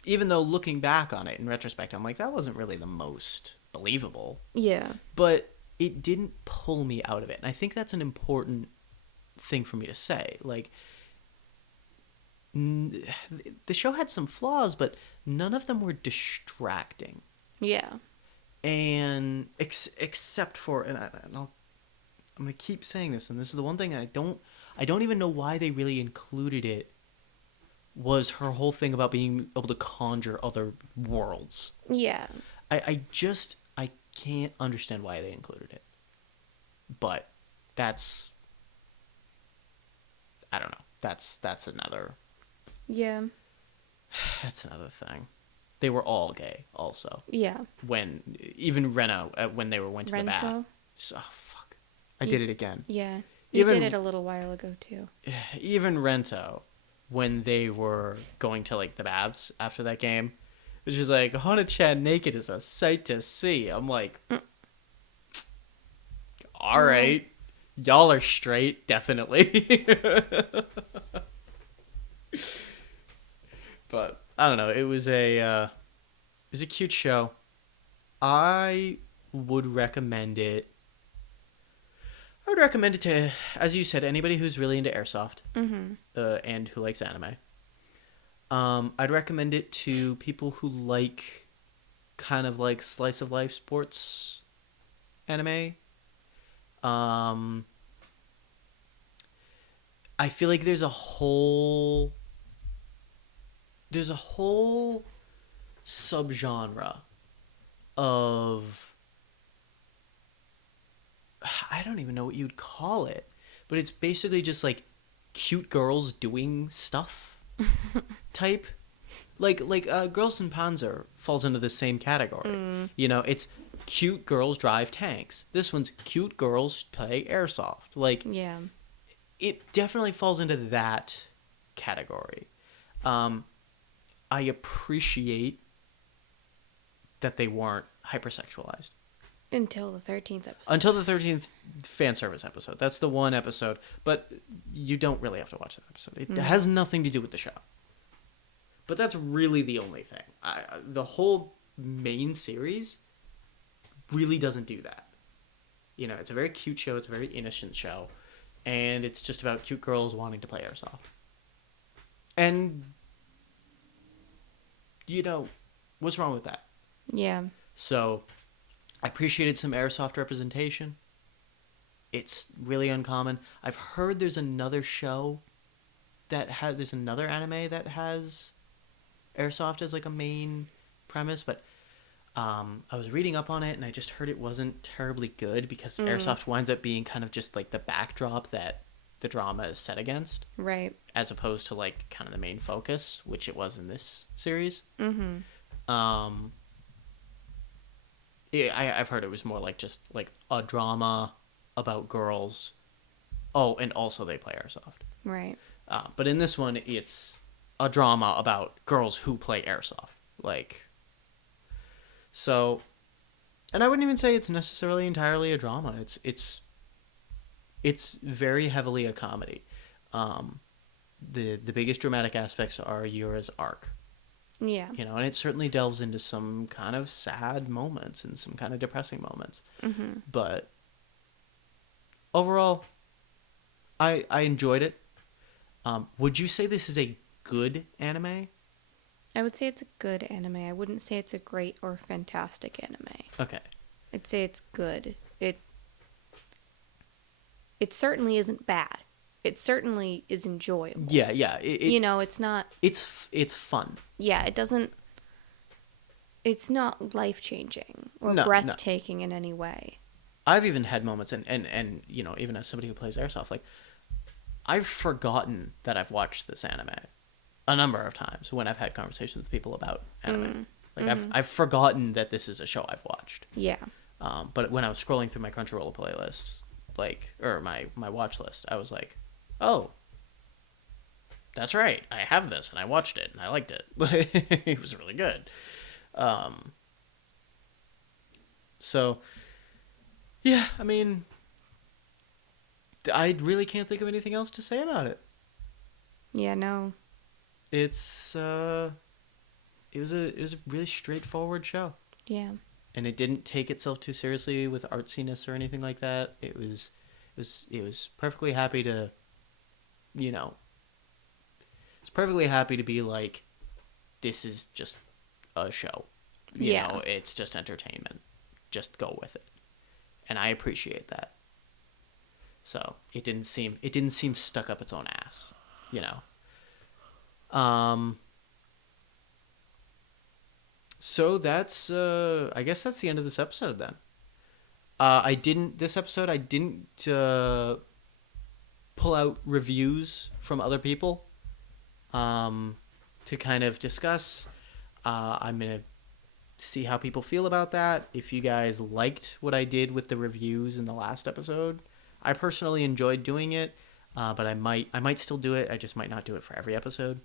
Even though looking back on it in retrospect, I'm like, that wasn't really the most believable. Yeah. But it didn't pull me out of it. And I think that's an important thing for me to say. Like, the show had some flaws, but none of them were distracting. Yeah. And except for, I'm going to keep saying this, and this is the one thing I don't even know why they really included it, was her whole thing about being able to conjure other worlds. Yeah. I can't understand why they included it. But that's, I don't know. That's another. Yeah. That's another thing. They were all gay, also. Yeah. Even Reno, when they went to the bath. Oh, fuck. I did it again. Yeah. You did it a little while ago, too. Even Rento, when they were going to, like, the baths after that game, she's like, Hana-chan naked is a sight to see. I'm like, all right. Y'all are straight, definitely. But I don't know. It was a cute show. I would recommend it. I would recommend it to, as you said, anybody who's really into airsoft and who likes anime. I'd recommend it to people who like kind of like slice of life sports anime. I feel like there's a whole subgenre of, I don't even know what you'd call it, but it's basically just like cute girls doing stuff type. Girls in Panzer falls into the same category. Mm. You know, it's cute girls drive tanks. This one's cute girls play airsoft. Like, Yeah. it definitely falls into that category. I appreciate that they weren't hypersexualized. Until the 13th episode. Until the 13th fan service episode. That's the one episode. But you don't really have to watch that episode. It has nothing to do with the show. But that's really the only thing. The whole main series really doesn't do that. You know, it's a very cute show. It's a very innocent show. And it's just about cute girls wanting to play airsoft. And, you know, what's wrong with that? Yeah. So, I appreciated some airsoft representation. It's really uncommon. I've heard there's another show there's another anime that has airsoft as like a main premise, but I was reading up on it and I just heard it wasn't terribly good because airsoft winds up being kind of just like the backdrop that the drama is set against. Right. As opposed to like kind of the main focus, which it was in this series. Mm-hmm. I've heard it was more like just like a drama about girls. Oh, and also they play airsoft. Right. But in this one, it's a drama about girls who play airsoft. Like, so, and I wouldn't even say it's necessarily entirely a drama. It's very heavily a comedy. The biggest dramatic aspects are Yura's arc. Yeah. You know, and it certainly delves into some kind of sad moments and some kind of depressing moments. Mm-hmm. But overall, I enjoyed it. Would you say this is a good anime? I would say it's a good anime. I wouldn't say it's a great or fantastic anime. Okay. I'd say it's good. It certainly isn't bad. It certainly is enjoyable. Yeah. It's not... It's fun. Yeah, it doesn't... It's not life-changing or No. breathtaking in any way. I've even had moments, and you know, even as somebody who plays airsoft, like, I've forgotten that I've watched this anime a number of times when I've had conversations with people about anime. I've forgotten that this is a show I've watched. Yeah. But when I was scrolling through my Crunchyroll playlist, or my watch list, I was like, oh, that's right, I have this, and I watched it, and I liked it. It was really good. So, yeah, I mean, I really can't think of anything else to say about it. Yeah, no. It was a really straightforward show. Yeah. And it didn't take itself too seriously with artsiness or anything like that. It was perfectly happy to, you know, it's perfectly happy to be like, this is just a show. You know, it's just entertainment. Just go with it. And I appreciate that. So it didn't seem stuck up its own ass, you know. So that's I guess that's the end of this episode then. This episode I didn't pull out reviews from other people to kind of discuss. I'm gonna see how people feel about that. If you guys liked what I did with the reviews in the last episode, I personally enjoyed doing it, but I might still do it. I just might not do it for every episode.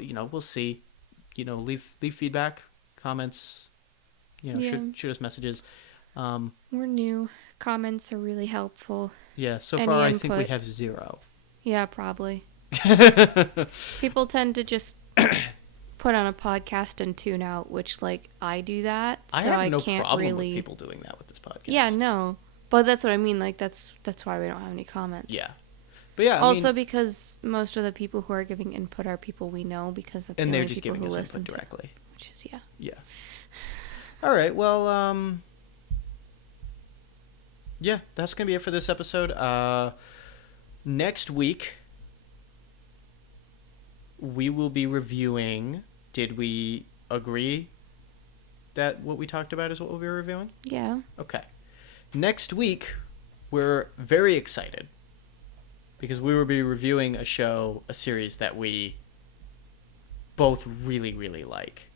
You know, we'll see. You know, leave feedback, comments. You know, shoot us messages. We're new. Comments are really helpful. Yeah, so Any far I input. think we have 0. Yeah, probably. People tend to just put on a podcast and tune out, which, like, I do that, so I have no can't problem really... with people doing that with this podcast. Yeah, no. But that's what I mean, like, that's why we don't have any comments. Yeah. But yeah, also because most of the people who are giving input are people we know, because that's and the they're only just people giving who us listen input to, directly. which is, yeah. Yeah. All right, well, yeah, that's going to be it for this episode. Next week, we will be reviewing... Did we agree that what we talked about is what we'll be reviewing? Yeah. Okay. Next week, we're very excited because we will be reviewing a series that we both really, really like.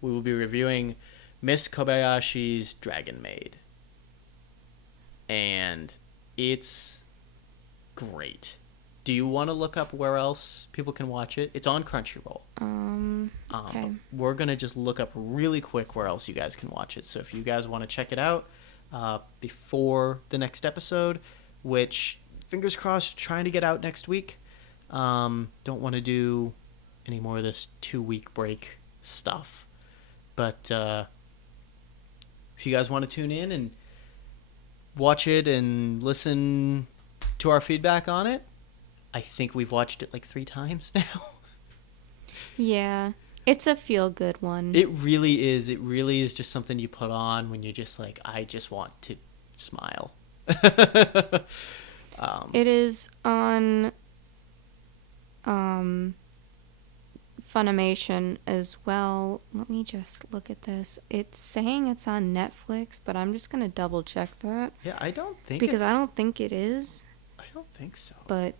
We will be reviewing Miss Kobayashi's Dragon Maid. And it's great. Do you want to look up where else people can watch it? It's on Crunchyroll. Okay. We're going to just look up really quick where else you guys can watch it. So if you guys want to check it out before the next episode, which, fingers crossed, trying to get out next week. Don't want to do any more of this 2-week break stuff. But if you guys want to tune in and watch it and listen to our feedback on it, I think we've watched it like 3 times now. Yeah. It's a feel-good one. It really is. It really is just something you put on when you're just like, I just want to smile. It is on Funimation as well. Let me just look at this. It's saying it's on Netflix, but I'm just going to double check that. Yeah, I don't think because I don't think it is. I don't think so. But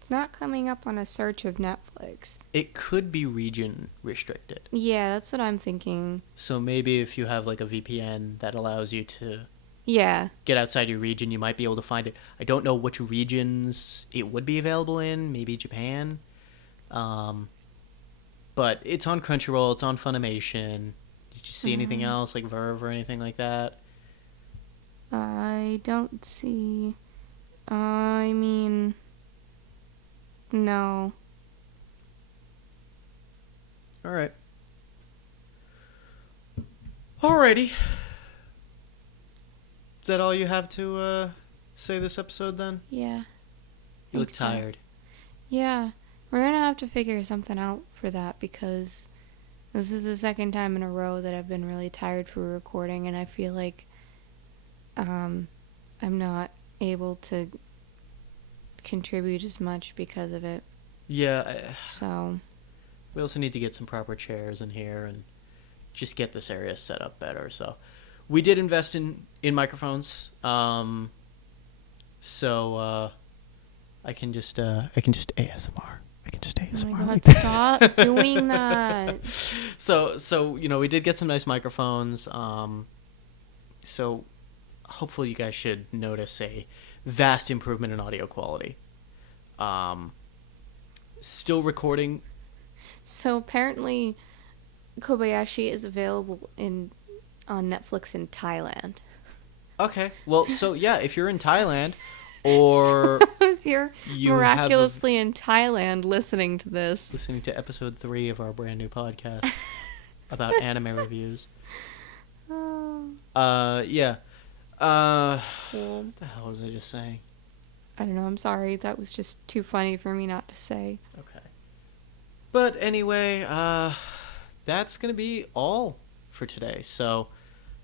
it's not coming up on a search of Netflix. It could be region restricted. Yeah, that's what I'm thinking. So maybe if you have like a VPN that allows you to get outside your region, you might be able to find it. I don't know which regions it would be available in. Maybe Japan. But it's on Crunchyroll. It's on Funimation. Did you see anything else like Verve or anything like that? I don't see. I mean, no. All right. Alrighty. Is that all you have to say this episode then? Yeah. You look tired. Yeah. We're going to have to figure something out for that because this is the second time in a row that I've been really tired for recording, and I feel like I'm not able to contribute as much because of it. Yeah. So we also need to get some proper chairs in here and just get this area set up better. So we did invest in microphones. So I can just ASMR. I can just ASMR. Oh my God, stop doing that. So we did get some nice microphones. So hopefully you guys should notice a vast improvement in audio quality. Still recording. So apparently Kobayashi is available on Netflix in Thailand. Okay. Well, so yeah, if you're in Thailand or if you're miraculously in Thailand listening to this. Listening to episode 3 of our brand new podcast about anime reviews. Yeah. What the hell was I just saying? I don't know. I'm sorry. That was just too funny for me not to say. Okay. But anyway, that's going to be all for today. So,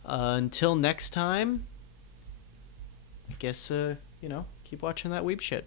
until next time, I guess, keep watching that Weeb shit.